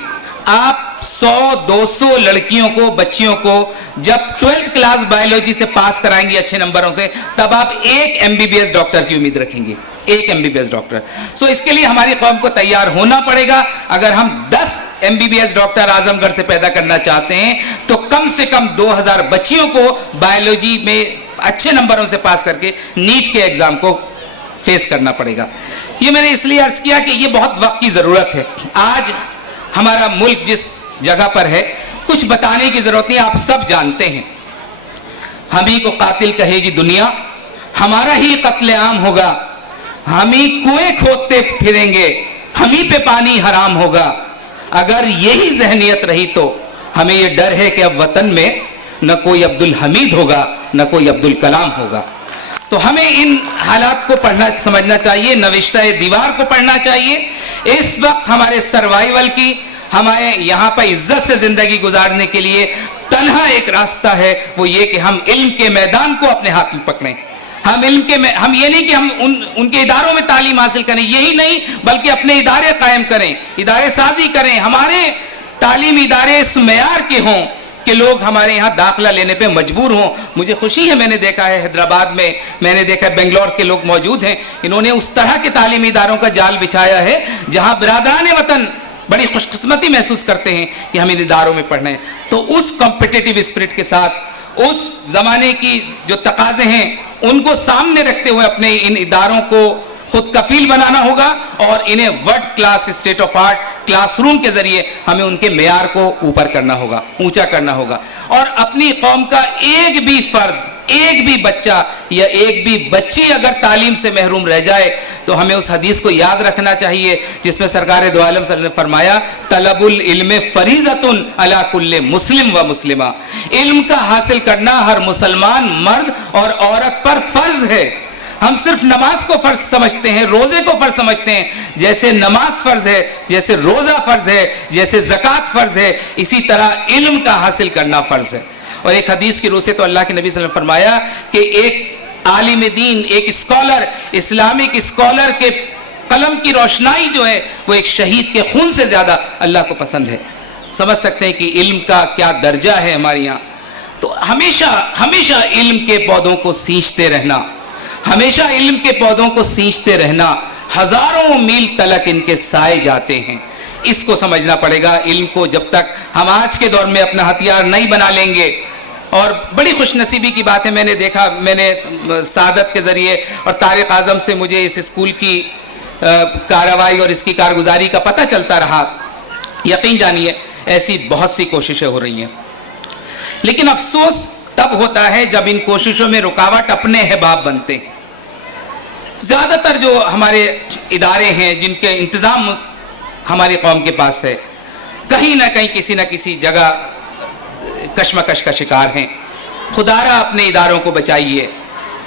आप 100-200 लड़कियों को, बच्चियों को जब 12th क्लास बायोलॉजी से पास कराएंगी अच्छे नंबरों से, तब आप एक MBBS डॉक्टर की उम्मीद रखेंगे, एक MBBS डॉक्टर। सो इसके लिए हमारी कौम को तैयार होना पड़ेगा। अगर हम 10 MBBS डॉक्टर आजमगढ़ से पैदा करना चाहते हैं तो कम से कम 2000 बच्चियों को बायोलॉजी में अच्छे नंबरों से पास करके नीट के एग्जाम को फेस करना पड़ेगा। ये मैंने इसलिए अर्ज किया कि ये बहुत वक्त की ज़रूरत है। आज हमारा मुल्क जिस जगह पर है, कुछ बताने की ज़रूरत नहीं, आप सब जानते हैं। हम ही को कातिल कहेगी दुनिया, हमारा ही कत्लेआम होगा, हम ही कुएं खोदते फिरेंगे, हम ही पे पानी हराम होगा। अगर यही जहनियत रही तो हमें ये डर है कि अब वतन में न कोई अब्दुल हमीद होगा, न कोई अब्दुल कलाम होगा। तो हमें इन हालात को पढ़ना समझना चाहिए, नविश्ता-ए दीवार को पढ़ना चाहिए। इस वक्त हमारे सर्वाइवल की, हमारे यहाँ पर इज्जत से जिंदगी गुजारने के लिए तन्हा एक रास्ता है, वो ये कि हम इल्म के मैदान को अपने हाथ में पकड़ें। हम इल्म के में, हम ये नहीं कि हम उनके इदारों में तालीम हासिल करें, यही नहीं, बल्कि अपने इदारे कायम करें, इदारे साजी करें। हमारे तालीमी इदारे इस मेयार के हों कि लोग हमारे यहाँ दाखिला लेने पे मजबूर हों। मुझे खुशी है, मैंने देखा है हैदराबाद में, मैंने देखा है बेंगलोर के लोग मौजूद हैं, इन्होंने उस तरह के तालीमी इदारों का जाल बिछाया है जहाँ बिरादरान वतन बड़ी खुशकिस्मती महसूस करते हैं कि हम इन इदारों में पढ़ रहे हैं। तो उस कॉम्पिटिटिव स्पिरिट के साथ, उस ज़माने की जो तकाज़े हैं उनको सामने रखते हुए अपने इन इदारों को खुद कफील बनाना होगा, और इन्हें world class state of art classroom के जरिए हमें उनके मेयार को ऊपर करना होगा, ऊंचा करना होगा। और अपनी कौम का एक भी फर्द एक भी बच्चा या एक भी बच्ची अगर तालीम से महरूम रह जाए तो हमें उस हदीस को याद रखना चाहिए जिसमें सरकार दो आलम सल्लल्लाहु अलैहि वसल्लम ने फरमाया, तलबुल इल्म फरीज़तुन अला कुल्ले मुस्लिम व मुस्लिमा। इल्म का हासिल करना हर मुसलमान मर्द और औरत पर फर्ज है। हम सिर्फ नमाज को फर्ज समझते हैं, रोजे को फर्ज समझते हैं। जैसे नमाज फर्ज है, जैसे रोजा फर्ज है, जैसे ज़कात फर्ज है, इसी तरह इल्म का हासिल करना फर्ज है। और एक हदीस की रूह से तो अल्लाह के नबी सल्लल्लाहु अलैहि वसल्लम फरमाया कि एक आलिम दीन, एक स्कॉलर, इस्लामिक स्कॉलर के कलम की रोशनाई जो है वो एक शहीद के खून से ज्यादा अल्लाह को पसंद है। समझ सकते हैं कि इल्म का क्या दर्जा है हमारे यहाँ। तो हमेशा हमेशा इल्म के पौधों को सींचते रहना, हमेशा इल्म के पौधों को सींचते रहना, हजारों मील तलक इनके साए जाते हैं। इसको समझना पड़ेगा। इल्म को जब तक हम आज के दौर में अपना हथियार नहीं बना लेंगे, और बड़ी खुशनसीबी की बात है, मैंने देखा, मैंने सादत के ज़रिए और तारिक आज़म से मुझे इस स्कूल की कार्रवाई और इसकी कारगुजारी का पता चलता रहा। यकीन जानिए ऐसी बहुत सी कोशिशें हो रही हैं, लेकिन अफसोस तब होता है जब इन कोशिशों में रुकावट अपने अहबाब बनते हैं। ज़्यादातर जो हमारे इदारे हैं जिनके इंतज़ाम हमारी कौम के पास है, कहीं ना कहीं किसी न किसी जगह कश्मकश का शिकार हैं। खुदारा अपने इदारों को बचाइए।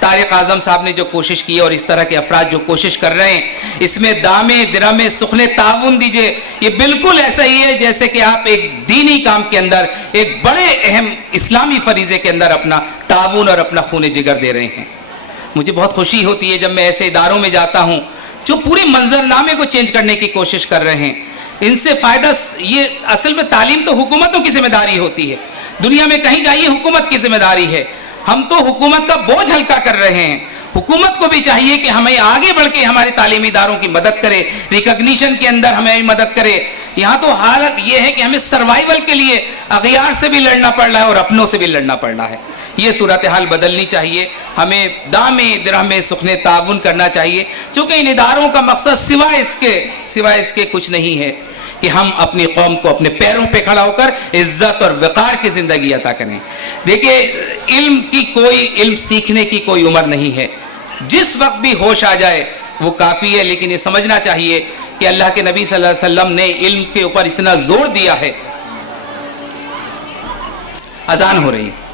तारिक आज़म साहब ने जो कोशिश की और इस तरह के अफराद जो कोशिश कर रहे हैं, इसमें दामे दिरमे सुखने ताउन दीजिए। ये बिल्कुल ऐसा ही है जैसे कि आप एक दीनी काम के अंदर, एक बड़े अहम इस्लामी फरीज़े के अंदर अपना ताउन और अपना खून जिगर दे रहे हैं। मुझे बहुत खुशी होती है जब मैं ऐसे इदारों में जाता हूँ जो पूरे मंजरनामे को चेंज करने की कोशिश कर रहे हैं। इनसे फ़ायदा ये, असल में तालीम तो हुकूमतों की जिम्मेदारी होती है। दुनिया में कहीं जाइए हुकूमत की जिम्मेदारी है। हम तो हुकूमत का बोझ हल्का कर रहे हैं। हुकूमत को भी चाहिए कि हमें आगे बढ़ के हमारे तालीमी इदारों की मदद करे, रिकॉग्निशन के अंदर हमें मदद करे। यहाँ तो हालत ये है कि हमें सर्वाइवल के लिए अगयार से भी लड़ना पड़ रहा है और अपनों से भी लड़ना पड़ रहा है। ये सूरत हाल बदलनी चाहिए। हमें दामे दिरहमे सुखने ताउन करना चाहिए, चूँकि इन इदारों का मकसद सिवाय इसके कुछ नहीं है कि हम अपनी कौम को अपने पैरों पे खड़ा होकर इज्जत और वक़ार की ज़िंदगी अता करें। देखिए, इल्म सीखने की कोई उम्र नहीं है। जिस वक्त भी होश आ जाए वो काफ़ी है। लेकिन ये समझना चाहिए कि अल्लाह के नबी सल्लल्लाहु अलैहि वसल्लम ने इल्म के ऊपर इतना जोर दिया है। अजान हो रही है।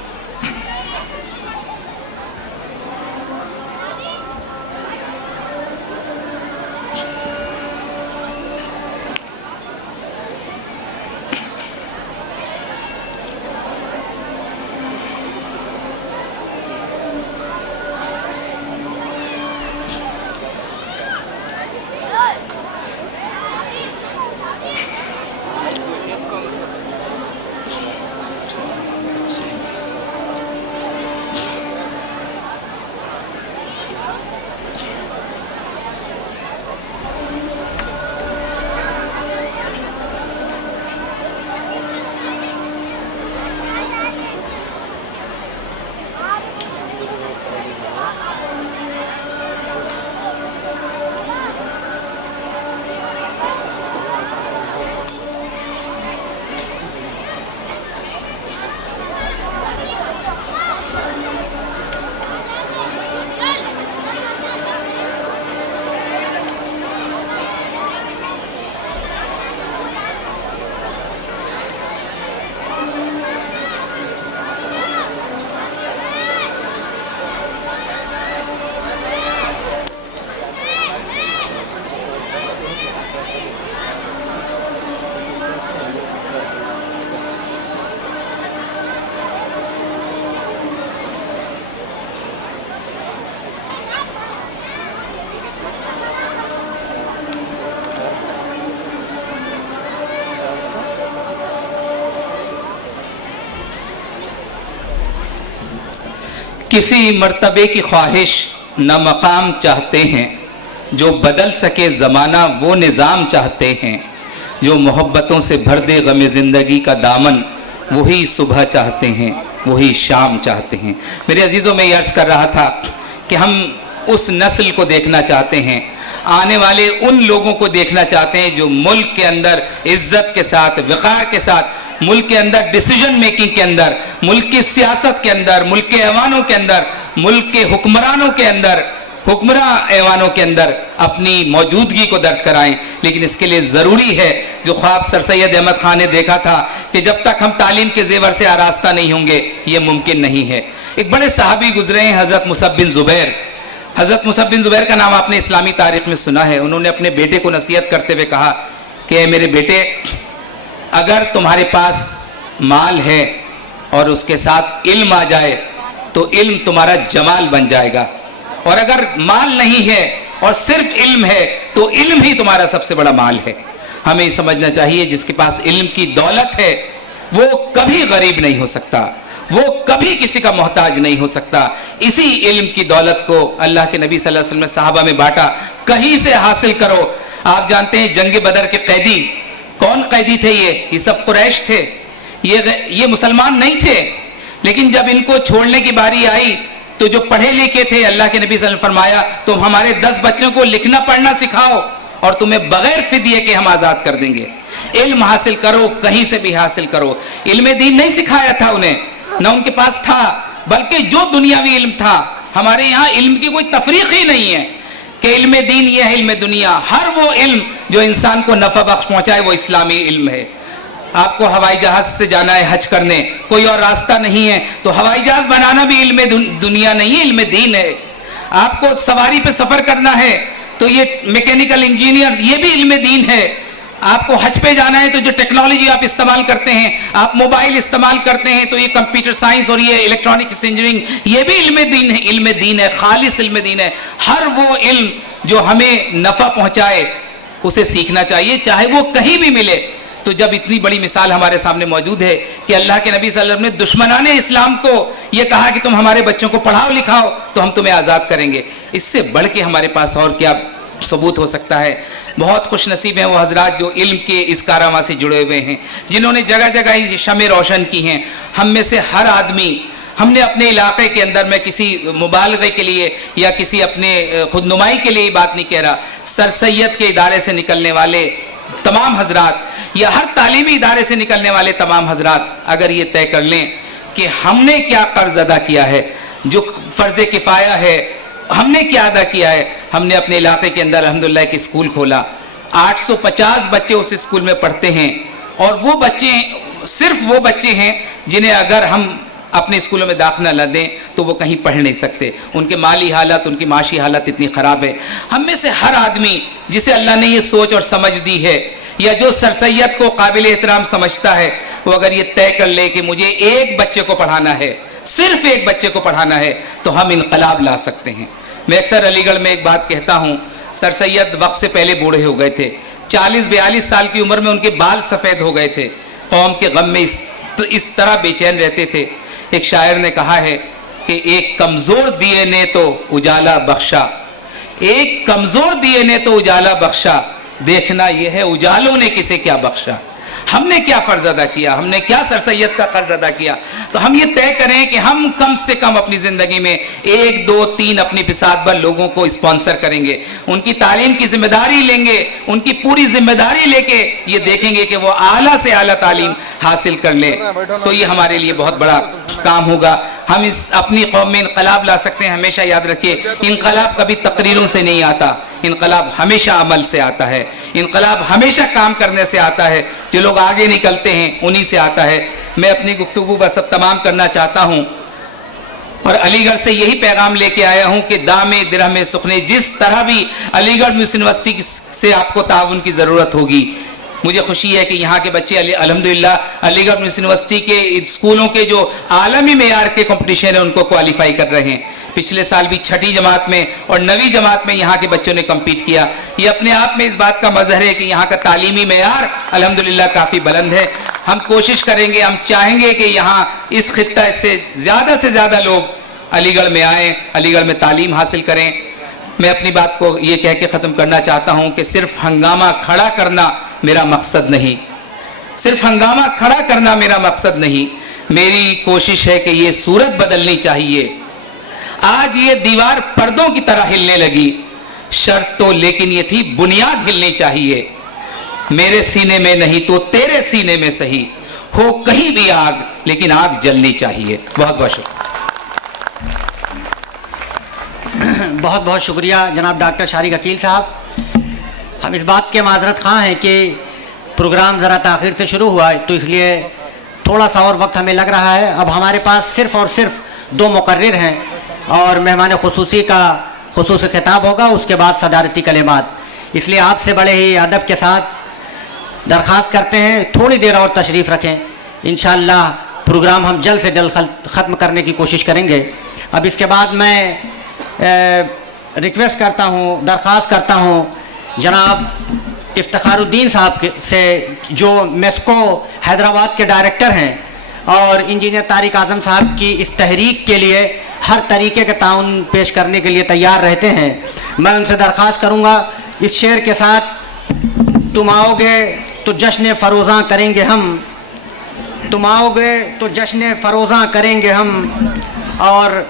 किसी मर्तबे की ख्वाहिश न मकाम चाहते हैं, जो बदल सके ज़माना वो निज़ाम चाहते हैं, जो मोहब्बतों से भर दे गम ज़िंदगी का दामन, वही सुबह चाहते हैं, वही शाम चाहते हैं। मेरे अजीज़ों, में ये अर्ज़ कर रहा था कि हम उस नस्ल को देखना चाहते हैं, आने वाले उन लोगों को देखना चाहते हैं जो मुल्क के अंदर इज़्ज़त के साथ, वक़ार के साथ मुल्क के अंदर डिसीजन मेकिंग के अंदर, मुल्क की सियासत के अंदर, मुल्क के ऐवानों के अंदर, मुल्क के हुक्मरानों के अंदर, हुक्मरां ऐवानों के अंदर अपनी मौजूदगी को दर्ज कराएं। लेकिन इसके लिए ज़रूरी है, जो ख्वाब सर सैयद अहमद खान ने देखा था कि जब तक हम तालीम के जेवर से आरास्ता नहीं होंगे ये मुमकिन नहीं है। एक बड़े सहाबी गुजरे हैं, हज़रत मुसअब बिन ज़ुबैर। हज़रत मुसअब बिन ज़ुबैर का नाम आपने इस्लामी तारीख़ में सुना है। उन्होंने अपने बेटे को नसीहत करते हुए कहा कि मेरे बेटे, अगर तुम्हारे पास माल है और उसके साथ इल्म आ जाए तो इल्म तुम्हारा जमाल बन जाएगा, और अगर माल नहीं है और सिर्फ इल्म है तो इल्म ही तुम्हारा सबसे बड़ा माल है। हमें समझना चाहिए जिसके पास इल्म की दौलत है वो कभी गरीब नहीं हो सकता, वो कभी किसी का मोहताज नहीं हो सकता। इसी इल्म की दौलत को अल्लाह के नबी सल्लल्लाहु अलैहि वसल्लम ने सहाबा में बांटा, कहीं से हासिल करो। आप जानते हैं जंग बदर के कैदी कौन कैदी थे? ये सब कुरैश थे, ये मुसलमान नहीं थे। लेकिन जब इनको छोड़ने की बारी आई तो जो पढ़े लिखे थे, अल्लाह के नबी सल्लल्लाहु अलैहि वसल्लम फरमाया तुम हमारे 10 बच्चों को लिखना पढ़ना सिखाओ और तुम्हें बगैर फिदिये के हम आज़ाद कर देंगे। इल्म हासिल करो, कहीं से भी हासिल करो। इल्म दीन नहीं सिखाया था उन्हें, ना उनके पास था, बल्कि जो दुनियावी इल्म था। हमारे यहाँ इल्म की कोई तफरीक ही नहीं है कि इल्म दीन ये है, इल्म दुनिया। हर वो इल्म जो इंसान को नफ़ा बख्श पहुँचाए वो इस्लामी इल्म है। आपको हवाई जहाज से जाना है हज करने, कोई और रास्ता नहीं है तो हवाई जहाज बनाना भी इल्म दुनिया नहीं है, इल्म दीन है। आपको सवारी पे सफर करना है तो ये मैकेनिकल इंजीनियर, ये भी इल्म दीन है। आपको हज पे जाना है तो जो टेक्नोलॉजी आप इस्तेमाल करते हैं, आप मोबाइल इस्तेमाल करते हैं तो ये कंप्यूटर साइंस और ये इलेक्ट्रॉनिक्स इंजीनियरिंग, ये भी इल्म दीन है। इल्म दीन है, खालिस इल्म दीन है। हर वो इल्म जो हमें नफ़ा पहुंचाए उसे सीखना चाहिए, चाहे वो कहीं भी मिले। तो जब इतनी बड़ी मिसाल हमारे सामने मौजूद है कि अल्लाह के नबी सल्लल्लाहु अलैहि वसल्लम ने दुश्मनाने इस्लाम को ये कहा कि तुम हमारे बच्चों को पढ़ाओ लिखाओ तो हम तुम्हें आज़ाद करेंगे, इससे बढ़ के हमारे पास और क्या सबूत हो सकता है। बहुत खुश नसीब हैं वो हजरात जो इल्म के इस कारवां से जुड़े हुए हैं, जिन्होंने जगह जगह शमें रोशन की हैं। हम में से हर आदमी, हमने अपने इलाके के अंदर, मैं किसी मुबालगे के लिए या किसी अपने खुदनुमाई के लिए बात नहीं कह रहा, सर सैयद के इदारे से निकलने वाले तमाम हजरात या हर तालीमी इदारे से निकलने वाले तमाम हजरात अगर ये तय कर लें कि हमने क्या कर्ज अदा किया है, जो फ़र्ज़ किफ़ाया है हमने क्या अदा किया है। हमने अपने इलाके के अंदर अल्हम्दुलिल्लाह एक स्कूल खोला, 850 बच्चे उस स्कूल में पढ़ते हैं, और वो बच्चे सिर्फ वो बच्चे हैं जिन्हें अगर हम अपने स्कूलों में दाखिला न दें तो वो कहीं पढ़ नहीं सकते। उनके माली हालत, उनकी माशी हालत इतनी ख़राब है। हम में से हर आदमी जिसे अल्लाह ने ये सोच और समझ दी है या जो सर सैयद को काबिल एहतराम समझता है, वो अगर ये तय कर ले कि मुझे एक बच्चे को पढ़ाना है, सिर्फ एक बच्चे को पढ़ाना है, तो हम इनकलाब ला सकते हैं। मैं अक्सर अलीगढ़ में एक बात कहता हूँ, सर सैयद वक्त से पहले बूढ़े हो गए थे, 40-42 साल की उम्र में उनके बाल सफ़ेद हो गए थे। कौम के गम में इस तरह बेचैन रहते थे। एक शायर ने कहा है कि एक कमज़ोर दिए ने तो उजाला बख्शा, एक कमज़ोर दिए ने तो उजाला बख्शा, देखना यह है उजालों ने किसे क्या बख्शा। हमने क्या फ़र्ज अदा किया, हमने क्या सर सैयद का कर्ज अदा किया। तो हम ये तय करें कि हम कम से कम अपनी ज़िंदगी में 1, 2, 3 अपनी बिसात भर लोगों को स्पॉन्सर करेंगे, उनकी तालीम की जिम्मेदारी लेंगे, उनकी पूरी जिम्मेदारी लेके ये देखेंगे कि वो आला से आला तालीम हासिल कर ले। तो ये हमारे लिए बहुत बड़ा काम होगा। हम इस अपनी कौम में इनकलाब ला सकते हैं। हमेशा याद रखिए, इनकलाब कभी तकरीरों से नहीं आता, इनकलाब हमेशा अमल से आता है, इनकलाब हमेशा काम करने से आता है। जो लोग आगे निकलते हैं उन्हीं से आता है। मैं अपनी गुफ्तगू बस अब तमाम करना चाहता हूँ और अलीगढ़ से यही पैगाम लेके आया हूँ कि दामे दिरहमे सुखने, जिस तरह भी अलीगढ़ यूनिवर्सिटी से आपको ताउन की ज़रूरत होगी, मुझे खुशी है कि यहाँ के बच्चे अल्हम्दुलिल्लाह अलीगढ़ यूनिवर्सिटी के स्कूलों के जो आलमी मेयार के कंपटीशन है उनको क्वालिफाई कर रहे हैं। पिछले साल भी 6ठी जमात में और 9वीं जमात में यहाँ के बच्चों ने कम्पीट किया। ये अपने आप में इस बात का मज़हर है कि यहाँ का तालीमी मेयार अल्हम्दुलिल्लाह काफ़ी बुलंद है। हम कोशिश करेंगे, हम चाहेंगे कि यहाँ इस खित्ता से ज़्यादा लोग अलीगढ़ में आएँ, अलीगढ़ में तालीम हासिल करें। मैं अपनी बात को ये कह के ख़त्म करना चाहता हूँ कि सिर्फ हंगामा खड़ा करना मेरा मकसद नहीं, सिर्फ हंगामा खड़ा करना मेरा मकसद नहीं। मेरी कोशिश है कि ये सूरत बदलनी चाहिए। आज ये दीवार पर्दों की तरह हिलने लगी, शर्त तो लेकिन ये थी बुनियाद हिलनी चाहिए। मेरे सीने में नहीं तो तेरे सीने में सही, हो कहीं भी आग, लेकिन आग जलनी चाहिए। बहुत बहुत शुक्रिया। बहुत बहुत शुक्रिया जनाब डॉक्टर शारिक अकील साहब। हम इस बात के माजरत खां हैं कि प्रोग्राम ज़रा ताख़ीर से शुरू हुआ है, तो इसलिए थोड़ा सा और वक्त हमें लग रहा है। अब हमारे पास सिर्फ़ और सिर्फ 2 मुकर्रिर हैं और मेहमान खुसूसी का खुसूसी खिताब होगा, उसके बाद सदारती कलिमात। इसलिए आपसे बड़े ही अदब के साथ दरख्वास्त करते हैं थोड़ी देर और तशरीफ़ रखें। इंशाअल्लाह प्रोग्राम हम जल्द से जल्द ख़त्म करने की कोशिश करेंगे। अब इसके बाद मैं रिक्वेस्ट करता हूँ, दरख्वास्त करता हूँ जनाब इफ्तिखारुद्दीन साहब से, जो मेस्को हैदराबाद के डायरेक्टर हैं और इंजीनियर तारिक आज़म साहब की इस तहरीक के लिए हर तरीके का ताउन पेश करने के लिए तैयार रहते हैं। मैं उनसे दरख्वास्त करूँगा इस शेर के साथ, तुम आओगे तो जश्न फ़रोज़ां करेंगे हम, तुम आओगे तो जश्न फ़रोज़ां करेंगे हम, और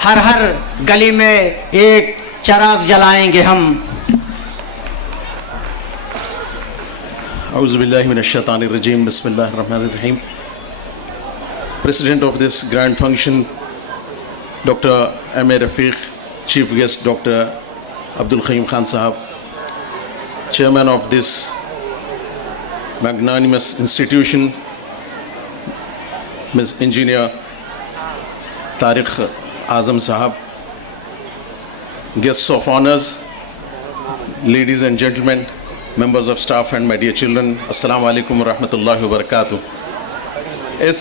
हर हर गली में एक चराग जलाएंगे हम। Auzubillahi minash-shaytanir-rajim. Bismillahir-rahmanir-rahim. President of this grand function, Dr. M.A. Rafiq, Chief Guest Dr. Abdul Khayyum Khan Sahab, Chairman of this magnanimous institution, Ms. Engineer Tariq Azam Sahab, guests of honors, ladies and gentlemen, members of staff and my dear children, Assalamu alaikum wa rahmatullahi wa barakatuh. इस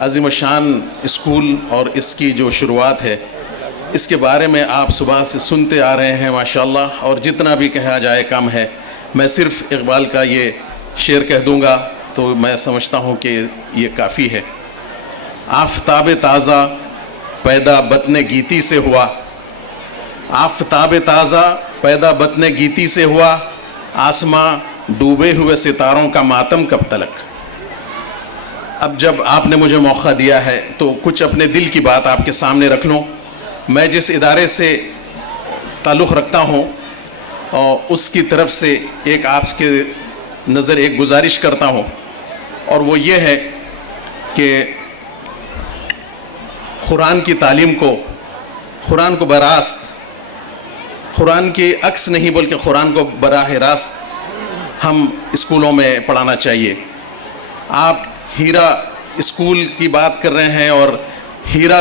अज़ीम शान स्कूल और इसकी जो शुरुआत है, इसके बारे में आप सुबह से सुनते आ रहे हैं माशाअल्लाह, और जितना भी कहा जाए कम है। मैं सिर्फ इकबाल का ये शेर कह दूंगा तो मैं समझता हूँ कि ये काफ़ी है। आफ़ताब ताज़ा पैदा बतने गीती से हुआ, आफ़ताब ताज़ा पैदा बतने गीती से हुआ, आसमां डूबे हुए सितारों का मातम कब तलक। अब जब आपने मुझे मौका दिया है तो कुछ अपने दिल की बात आपके सामने रख लूँ। मैं जिस इदारे से ताल्लुक़ रखता हूँ और उसकी तरफ से एक आपके नज़र एक गुजारिश करता हूँ, और वो ये है कि कुरान की तालीम को, कुरान को बरास्त, कुरान की अक्स नहीं बल्कि कुरान को बराह रास्त हम स्कूलों में पढ़ाना चाहिए। आप हीरा स्कूल की बात कर रहे हैं और हीरा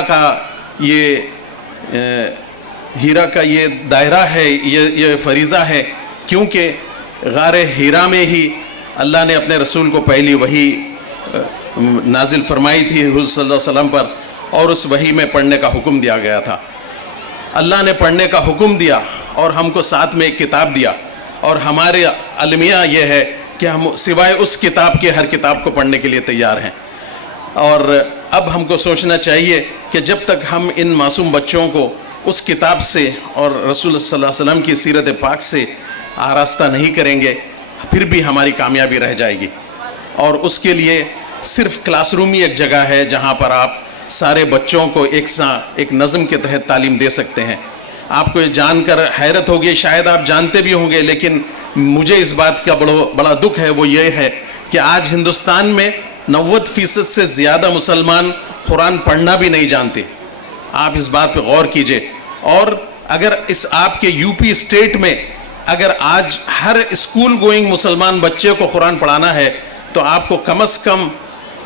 का ये दायरा है, ये फरीज़ा है, क्योंकि गारे हीरा में ही अल्लाह ने अपने रसूल को पहली वही नाजिल फरमाई थी हुज़ूर सल्लल्लाहु अलैहि वसल्लम पर, और उस वही में पढ़ने का हुक्म दिया गया था। अल्लाह ने पढ़ने का हुक्म दिया और हमको साथ में एक किताब दिया, और हमारे अलमिया ये है कि हम सिवाय उस किताब के हर किताब को पढ़ने के लिए तैयार हैं। और अब हमको सोचना चाहिए कि जब तक हम इन मासूम बच्चों को उस किताब से और रसूल सल्लल्लाहु अलैहि वसल्लम की सीरत पाक से आरास्ता नहीं करेंगे, फिर भी हमारी कामयाबी रह जाएगी। और उसके लिए सिर्फ क्लासरूम ही एक जगह है जहाँ पर आप सारे बच्चों को एक नज़म के तहत तालीम दे सकते हैं। आपको ये जानकर हैरत होगी, शायद आप जानते भी होंगे, लेकिन मुझे इस बात का बड़ा दुख है, वो ये है कि आज हिंदुस्तान में 90% से ज़्यादा मुसलमान कुरान पढ़ना भी नहीं जानते। आप इस बात पे गौर कीजिए। और अगर इस आपके यूपी स्टेट में अगर आज हर स्कूल गोइंग मुसलमान बच्चे को कुरान पढ़ाना है तो आपको कम से कम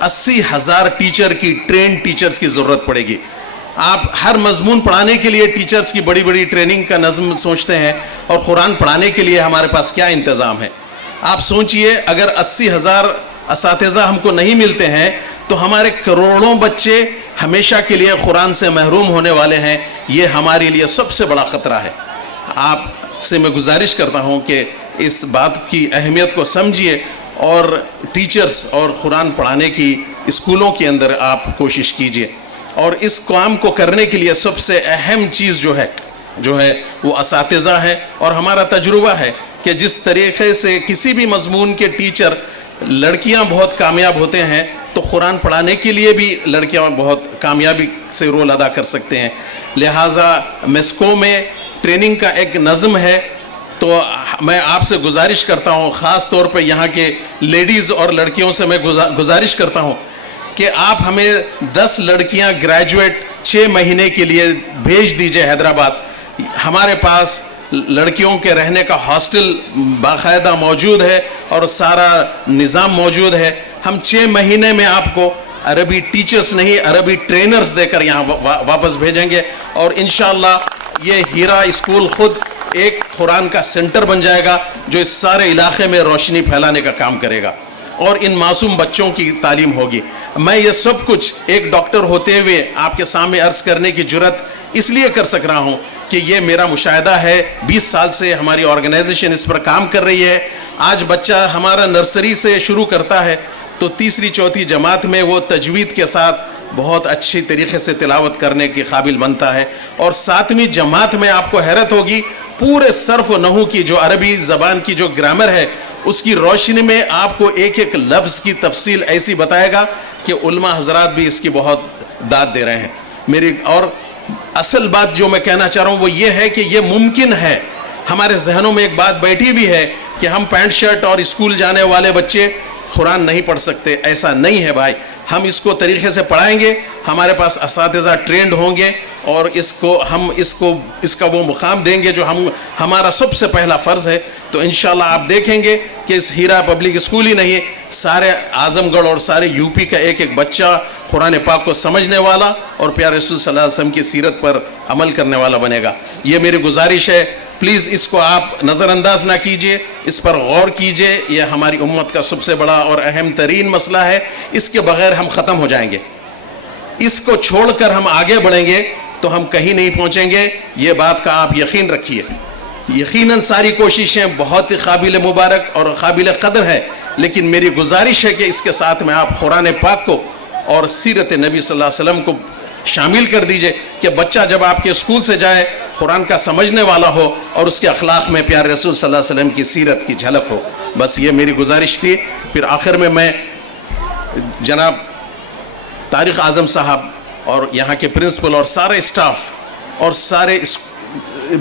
80,000 टीचर की, ट्रेन टीचर्स की ज़रूरत पड़ेगी। आप हर मजमून पढ़ाने के लिए टीचर्स की बड़ी बड़ी ट्रेनिंग का नज़म सोचते हैं, और कुरान पढ़ाने के लिए हमारे पास क्या इंतज़ाम है। आप सोचिए, अगर 80,000 असातिज़ा हमको नहीं मिलते हैं तो हमारे करोड़ों बच्चे हमेशा के लिए कुरान से महरूम होने वाले हैं। ये हमारे लिए सबसे बड़ा ख़तरा है। आपसे मैं गुजारिश करता हूँ कि इस बात की अहमियत को समझिए और टीचर्स और कुरान पढ़ाने की स्कूलों के अंदर आप कोशिश कीजिए। और इस काम को करने के लिए सबसे अहम चीज़ जो है वो असातिज़ा है। और हमारा तजुर्बा है कि जिस तरीक़े से किसी भी मजमून के टीचर, लड़कियां बहुत कामयाब होते हैं, तो कुरान पढ़ाने के लिए भी लड़कियां बहुत कामयाबी से रोल अदा कर सकते हैं। लिहाजा मेस्को में ट्रेनिंग का एक नज़म है तो मैं आपसे गुजारिश करता हूँ, ख़ास तौर पे यहाँ के लेडीज़ और लड़कियों से मैं गुजारिश करता हूँ कि आप हमें 10 लड़कियाँ ग्रेजुएट 6 महीने के लिए भेज दीजिए हैदराबाद। हमारे पास लड़कियों के रहने का हॉस्टल बाकायदा मौजूद है और सारा निज़ाम मौजूद है। हम 6 महीने में आपको अरबी टीचर्स नहीं, अरबी ट्रेनर्स देकर यहाँ वापस भेजेंगे और इंशाअल्लाह ये हीरा स्कूल खुद एक कुरान का सेंटर बन जाएगा जो इस सारे इलाके में रोशनी फैलाने का काम करेगा और इन मासूम बच्चों की तालीम होगी। मैं ये सब कुछ एक डॉक्टर होते हुए आपके सामने अर्ज करने की जुर्रत इसलिए कर सक रहा हूँ कि ये मेरा मुशाहिदा है। 20 साल से हमारी ऑर्गेनाइजेशन इस पर काम कर रही है। आज बच्चा हमारा नर्सरी से शुरू करता है तो तीसरी चौथी जमात में वो तजवीद के साथ बहुत अच्छी तरीके से तिलावत करने के काबिल बनता है और 7वीं जमात में आपको हैरत होगी, पूरे सर्फ नहू की जो अरबी ज़बान की जो ग्रामर है उसकी रोशनी में आपको एक एक लफ्ज़ की तफसील ऐसी बताएगा कि उलमा हजरात भी इसकी बहुत दाद दे रहे हैं। मेरी और असल बात जो मैं कहना चाह रहा हूँ वो ये है कि ये मुमकिन है। हमारे जहनों में एक बात बैठी भी है कि हम पैंट शर्ट और स्कूल जाने वाले बच्चे कुरान नहीं पढ़ सकते। ऐसा नहीं है भाई, हम इसको तरीके से पढ़ाएंगे, हमारे पास असातिज़ा ट्रेंड होंगे और इसका वो मुकाम देंगे जो हमारा सबसे पहला फ़र्ज़ है। तो इंशाल्लाह आप देखेंगे कि इस हीरा पब्लिक स्कूल ही नहीं, सारे आज़मगढ़ और सारे यूपी का एक एक बच्चा कुरान पाक को समझने वाला और प्यारे रसूल सल्लल्लाहु अलैहि वसल्लम की सीरत पर अमल करने वाला बनेगा। ये मेरी गुजारिश है, प्लीज़ इसको आप नज़रअंदाज ना कीजिए, इस पर गौर कीजिए। यह हमारी उम्मत का सबसे बड़ा और अहम तरीन मसला है, इसके बगैर हम ख़त्म हो जाएंगे। इसको छोड़कर हम आगे बढ़ेंगे तो हम कहीं नहीं पहुँचेंगे, ये बात का आप यकीन रखिए। यकीनन सारी कोशिशें बहुत ही काबिल मुबारक और काबिल कदर है, लेकिन मेरी गुजारिश है कि इसके साथ में आप कुरान पाक को और सीरत नबी सल्लल्लाहु अलैहि वसल्लम को शामिल कर दीजिए कि बच्चा जब आपके स्कूल से जाए कुरान का समझने वाला हो और उसके अखलाक में प्यारे रसूल सल्लल्लाहु अलैहि वसल्लम की सीरत की झलक हो। बस ये मेरी गुजारिश थी। फिर आखिर में मैं जनाब तारिक आज़म साहब और यहाँ के प्रिंसिपल और सारे स्टाफ और सारे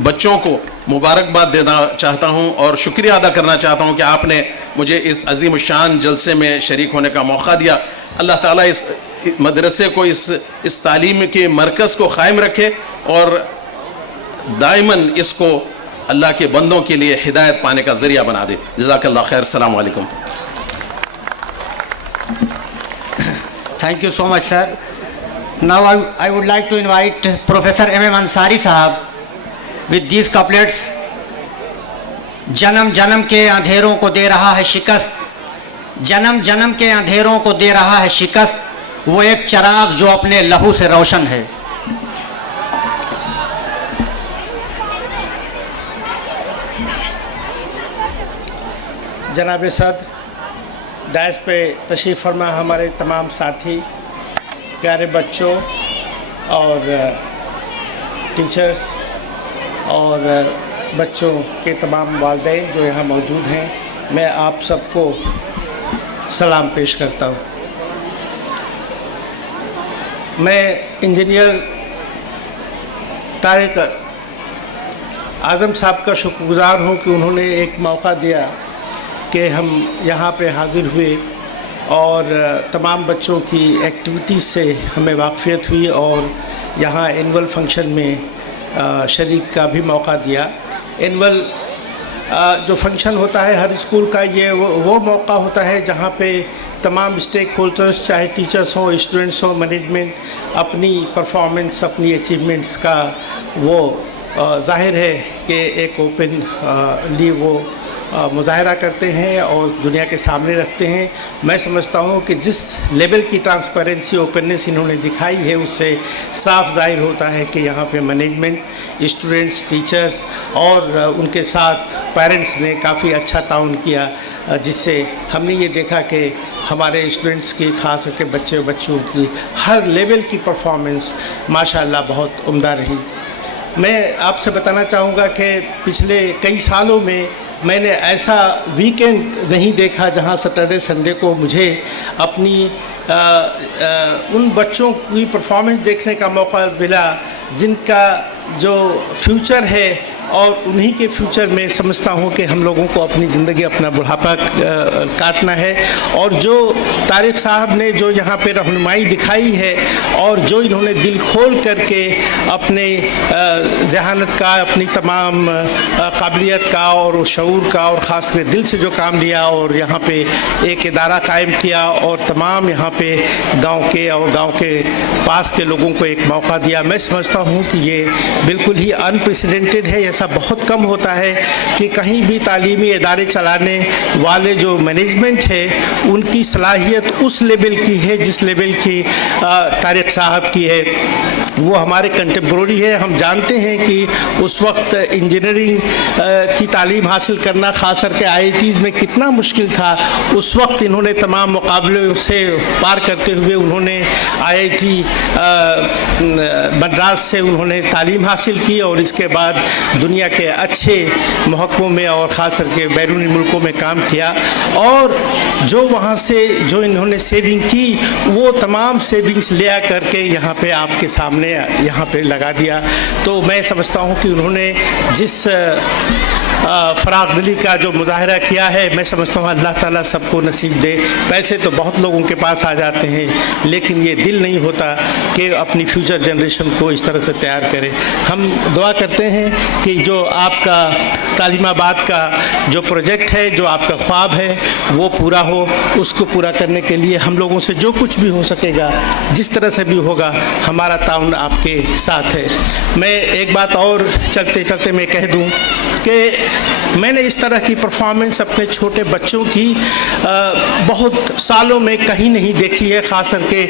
बच्चों को मुबारकबाद देना चाहता हूँ और शुक्रिया अदा करना चाहता हूँ कि आपने मुझे इस अजीम शान जलसे में शरीक होने का मौका दिया। अल्लाह ताला इस मदरसे को, इस तालीम के मरकज़ को क़ायम रखे और दाइमन इसको अल्लाह के बंदों के लिए हिदायत पाने का ज़रिया बना दे। जज़ाकल्लाह खैर। अस्सलाम वालेकुम। Thank you so much, sir. Now I would like to invite Professor M.M. Ansari Sahab with these couplets. जन्म जन्म के अंधेरों को दे रहा है शिकस्त, जन्म जन्म के अंधेरों को दे रहा है शिकस्त, वो एक चराग जो अपने लहू से रोशन है। जनाब सदर, डायस पे तशरीफ़ फरमा हमारे तमाम साथी, प्यारे बच्चों और टीचर्स और बच्चों के तमाम वालिदैन जो यहाँ मौजूद हैं, मैं आप सबको सलाम पेश करता हूँ। मैं इंजीनियर तारिक आज़म साहब का शुक्रगुज़ार हूँ कि उन्होंने एक मौका दिया कि हम यहाँ पे हाज़िर हुए और तमाम बच्चों की एक्टिविटीज़ से हमें वाक़फ़ियत हुई और यहाँ एनुअल फंक्शन में शरीक का भी मौका दिया। एनुअल जो फंक्शन होता है हर स्कूल का, ये वो मौका होता है जहाँ पे तमाम स्टेक होल्डर्स, चाहे टीचर्स हों, स्टूडेंट्स हों, मैनेजमेंट, अपनी परफॉर्मेंस, अपनी अचीवमेंट्स का वो ज़ाहिर है कि एक ओपनली वो मुज़ाहरा करते हैं और दुनिया के सामने रखते हैं। मैं समझता हूँ कि जिस लेवल की ट्रांसपेरेंसी, ओपननेस इन्होंने दिखाई है, उससे साफ ज़ाहिर होता है कि यहाँ पे मैनेजमेंट, स्टूडेंट्स, टीचर्स और उनके साथ पेरेंट्स ने काफ़ी अच्छा ताउन किया, जिससे हमने ये देखा कि हमारे स्टूडेंट्स की, ख़ास करके बच्चों की हर लेवल की परफॉर्मेंस माशाल्लाह बहुत उम्दा रही। मैं आपसे बताना चाहूँगा कि पिछले कई सालों में मैंने ऐसा वीकेंड नहीं देखा जहां सैटरडे संडे को मुझे अपनी उन बच्चों की परफॉर्मेंस देखने का मौका मिला जिनका जो फ्यूचर है और उन्हीं के फ्यूचर में समझता हूँ कि हम लोगों को अपनी ज़िंदगी, अपना बुढ़ापा काटना है। और जो तारिक साहब ने जो यहाँ पे रहनुमाई दिखाई है और जो इन्होंने दिल खोल करके अपने ज़हानत का, अपनी तमाम काबिलियत का और शऊर का और ख़ास कर दिल से जो काम लिया और यहाँ पे एक इदारा कायम किया और तमाम यहाँ पे गांव के और गांव के पास के लोगों को एक मौका दिया, मैं समझता हूँ कि ये बिल्कुल ही अनप्रेसिडेंटेड है। ऐसा बहुत कम होता है कि कहीं भी तालीमी इदारे चलाने वाले जो मैनेजमेंट है उनकी सलाहियत उस लेवल की है जिस लेवल की तारिक साहब की है। वो हमारे कंटेम्प्रोरी है। हम जानते हैं कि उस वक्त इंजीनियरिंग की तालीम हासिल करना ख़ास करके IITs में कितना मुश्किल था। उस वक्त इन्होंने तमाम मुकाबले से पार करते हुए उन्होंने IIT मद्रास से उन्होंने तालीम हासिल की और इसके बाद दुनिया के अच्छे महकमों में और ख़ास करके बैरूनी मुल्कों में काम किया। और जो वहाँ से जो इन्होंने सेविंग की वो तमाम सेविंग्स ले आ करके यहाँ पे आपके सामने यहाँ पे लगा दिया। तो मैं समझता हूँ कि उन्होंने जिस फ़राग़ दिली का जो मुज़ाहरा किया है, मैं समझता हूँ अल्लाह ताला सबको नसीब दे। पैसे तो बहुत लोगों के पास आ जाते हैं लेकिन ये दिल नहीं होता कि अपनी फ्यूचर जनरेशन को इस तरह से तैयार करें। हम दुआ करते हैं कि जो आपका तालीमाबाद का जो प्रोजेक्ट है, जो आपका ख्वाब है वो पूरा हो। उसको पूरा करने के लिए हम लोगों से जो कुछ भी हो सकेगा, जिस तरह से भी होगा, हमारा ताउन आपके साथ है। मैं एक बात और चलते चलते मैं कह दूं कि मैंने इस तरह की परफॉर्मेंस अपने छोटे बच्चों की बहुत सालों में कहीं नहीं देखी है। ख़ास करके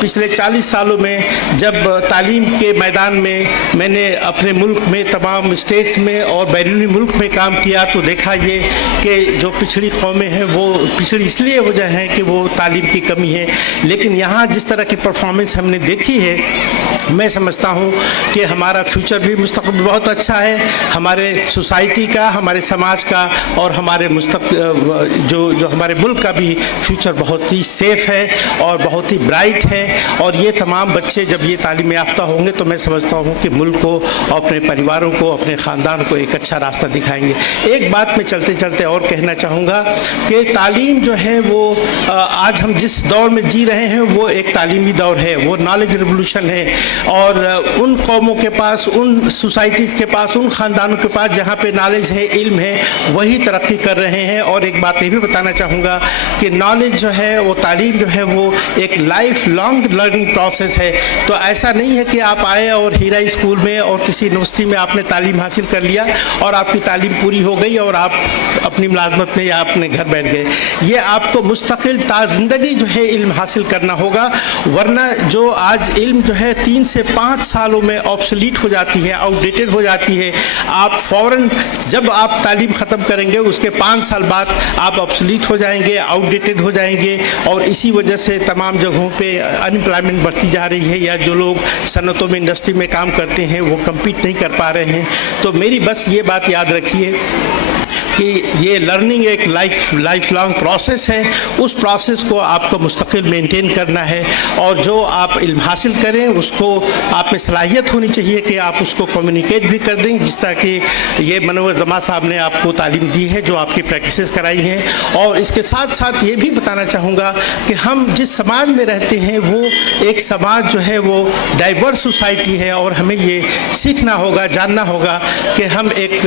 पिछले 40 सालों में जब तालीम के मैदान में मैंने अपने मुल्क में तमाम स्टेट्स में और बैरूनी मुल्क में काम किया तो देखा ये कि जो पिछड़ी कौमें हैं वो पिछड़ी इसलिए वजह है कि वो तालीम की कमी है। लेकिन यहाँ जिस तरह की परफॉर्मेंस हमने देखी है, मैं समझता हूँ कि हमारा फ्यूचर भी मुस्तक़बिल बहुत अच्छा है, हमारे सोसाइटी का, हमारे समाज का और हमारे जो हमारे मुल्क का भी फ्यूचर बहुत ही सेफ़ है और बहुत ही ब्राइट है। और ये तमाम बच्चे जब ये तालीम याफ्ता होंगे तो मैं समझता हूँ कि मुल्क को, अपने परिवारों को, अपने ख़ानदान को एक अच्छा रास्ता दिखाएंगे। एक बात मैं चलते चलते और कहना चाहूँगा कि तालीम जो है वो आज हम जिस दौर में जी रहे हैं वो एक तालीमी दौर है, वो नॉलेज रिवोल्यूशन है। और उन कौमों के पास, उन सोसाइटीज़ के पास, उन ख़ानदानों के पास जहाँ पे नॉलेज है, इल्म है, वही तरक्की कर रहे हैं। और एक बात ये भी बताना चाहूँगा कि नॉलेज जो है, वो तालीम जो है वो एक लाइफ लॉन्ग लर्निंग प्रोसेस है। तो ऐसा नहीं है कि आप आए और हीरा स्कूल में और किसी यूनिवर्सिटी में आपने तालीम हासिल कर लिया और आपकी तालीम पूरी हो गई और आप अपनी मुलाजमत में या अपने घर बैठ गए। ये आपको मुस्तकिल ज़िंदगी जो है इल्म हासिल करना होगा, वरना जो आज इल्म जो है 3 से 5 सालों में ऑब्सोलीट हो जाती है, आउटडेटेड हो जाती है। आप फ़ौरन जब आप तालीम ख़त्म करेंगे उसके 5 साल बाद आप ऑब्सोलीट हो जाएंगे, आउटडेटेड हो जाएंगे। और इसी वजह से तमाम जगहों पे अनएम्प्लॉयमेंट बढ़ती जा रही है या जो लोग सनतों में, इंडस्ट्री में काम करते हैं वो कम्पीट नहीं कर पा रहे हैं। तो मेरी बस ये बात याद रखिए कि ये लर्निंग एक लाइफ लॉन्ग प्रोसेस है। उस प्रोसेस को आपको मुस्तकिल मेंटेन करना है और जो आप इल्म हासिल करें उसको आप में सलाहियत होनी चाहिए कि आप उसको कम्युनिकेट भी कर दें, जिस तरह कि ये मनोवर जमा साहब ने आपको तालीम दी है, जो आपकी प्रैक्टिसेस कराई हैं। और इसके साथ साथ ये भी बताना चाहूँगा कि हम जिस समाज में रहते हैं वो एक समाज जो है वो डाइवर्स सोसाइटी है और हमें ये सीखना होगा, जानना होगा कि हम एक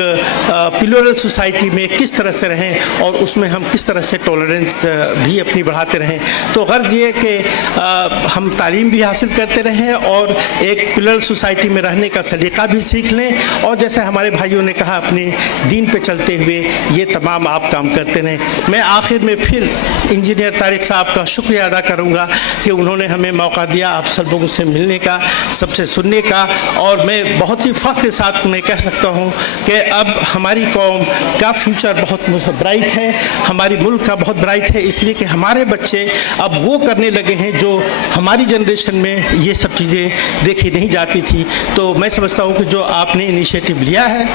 प्लूरल सोसाइटी में किस तरह से रहें और उसमें हम किस तरह से टॉलरेंस भी अपनी बढ़ाते रहें। तो गर्ज ये कि हम तालीम भी हासिल करते रहें और एक प्लूरल सोसाइटी में रहने का सलीका भी सीख लें और जैसे हमारे भाइयों ने कहा अपने दीन पे चलते हुए ये तमाम आप काम करते रहें। मैं आखिर में फिर इंजीनियर तारिक साहब का शुक्रिया अदा करूँगा कि उन्होंने हमें मौका दिया आप सब लोगों से मिलने का, सबसे सुनने का। और मैं बहुत ही फ़ख्र के साथ उन्हें कह सकता हूँ कि अब हमारी कौम का फ्यूचर बहुत ब्राइट है, हमारी मुल्क का बहुत ब्राइट है, इसलिए कि हमारे बच्चे अब वो करने लगे हैं जो हमारी जनरेशन में ये सब चीज़ें देखी नहीं जाती थी। तो मैं समझता हूँ कि जो आपने इनिशिएटिव लिया है,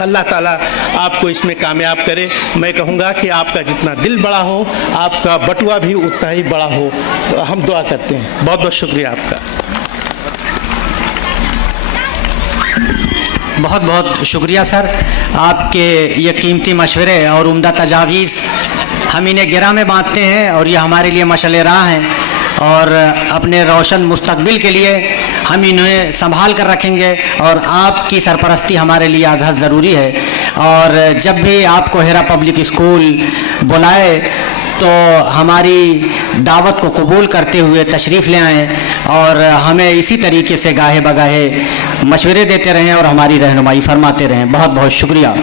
अल्लाह ताला आपको इसमें कामयाब करे। मैं कहूँगा कि आपका जितना दिल बड़ा हो आपका बटुआ भी उतना ही बड़ा हो। तो हम दुआ करते हैं। बहुत बहुत शुक्रिया आपका। बहुत बहुत शुक्रिया सर, आपके ये कीमती मशवरे और उम्दा तजावीज़ हम इन्हें गिरा में बांटते हैं और ये हमारे लिए मशअल राह हैं और अपने रोशन मुस्तकबिल के लिए हम इन्हें संभाल कर रखेंगे और आपकी सरपरस्ती हमारे लिए आज़ाद ज़रूरी है। और जब भी आपको हेरा पब्लिक स्कूल बुलाए तो हमारी दावत को कबूल करते हुए तशरीफ़ ले आएँ और हमें इसी तरीके से गाहे बगाहे मशवरे देते रहें और हमारी रहनुमाई फरमाते रहें। बहुत बहुत शुक्रिया।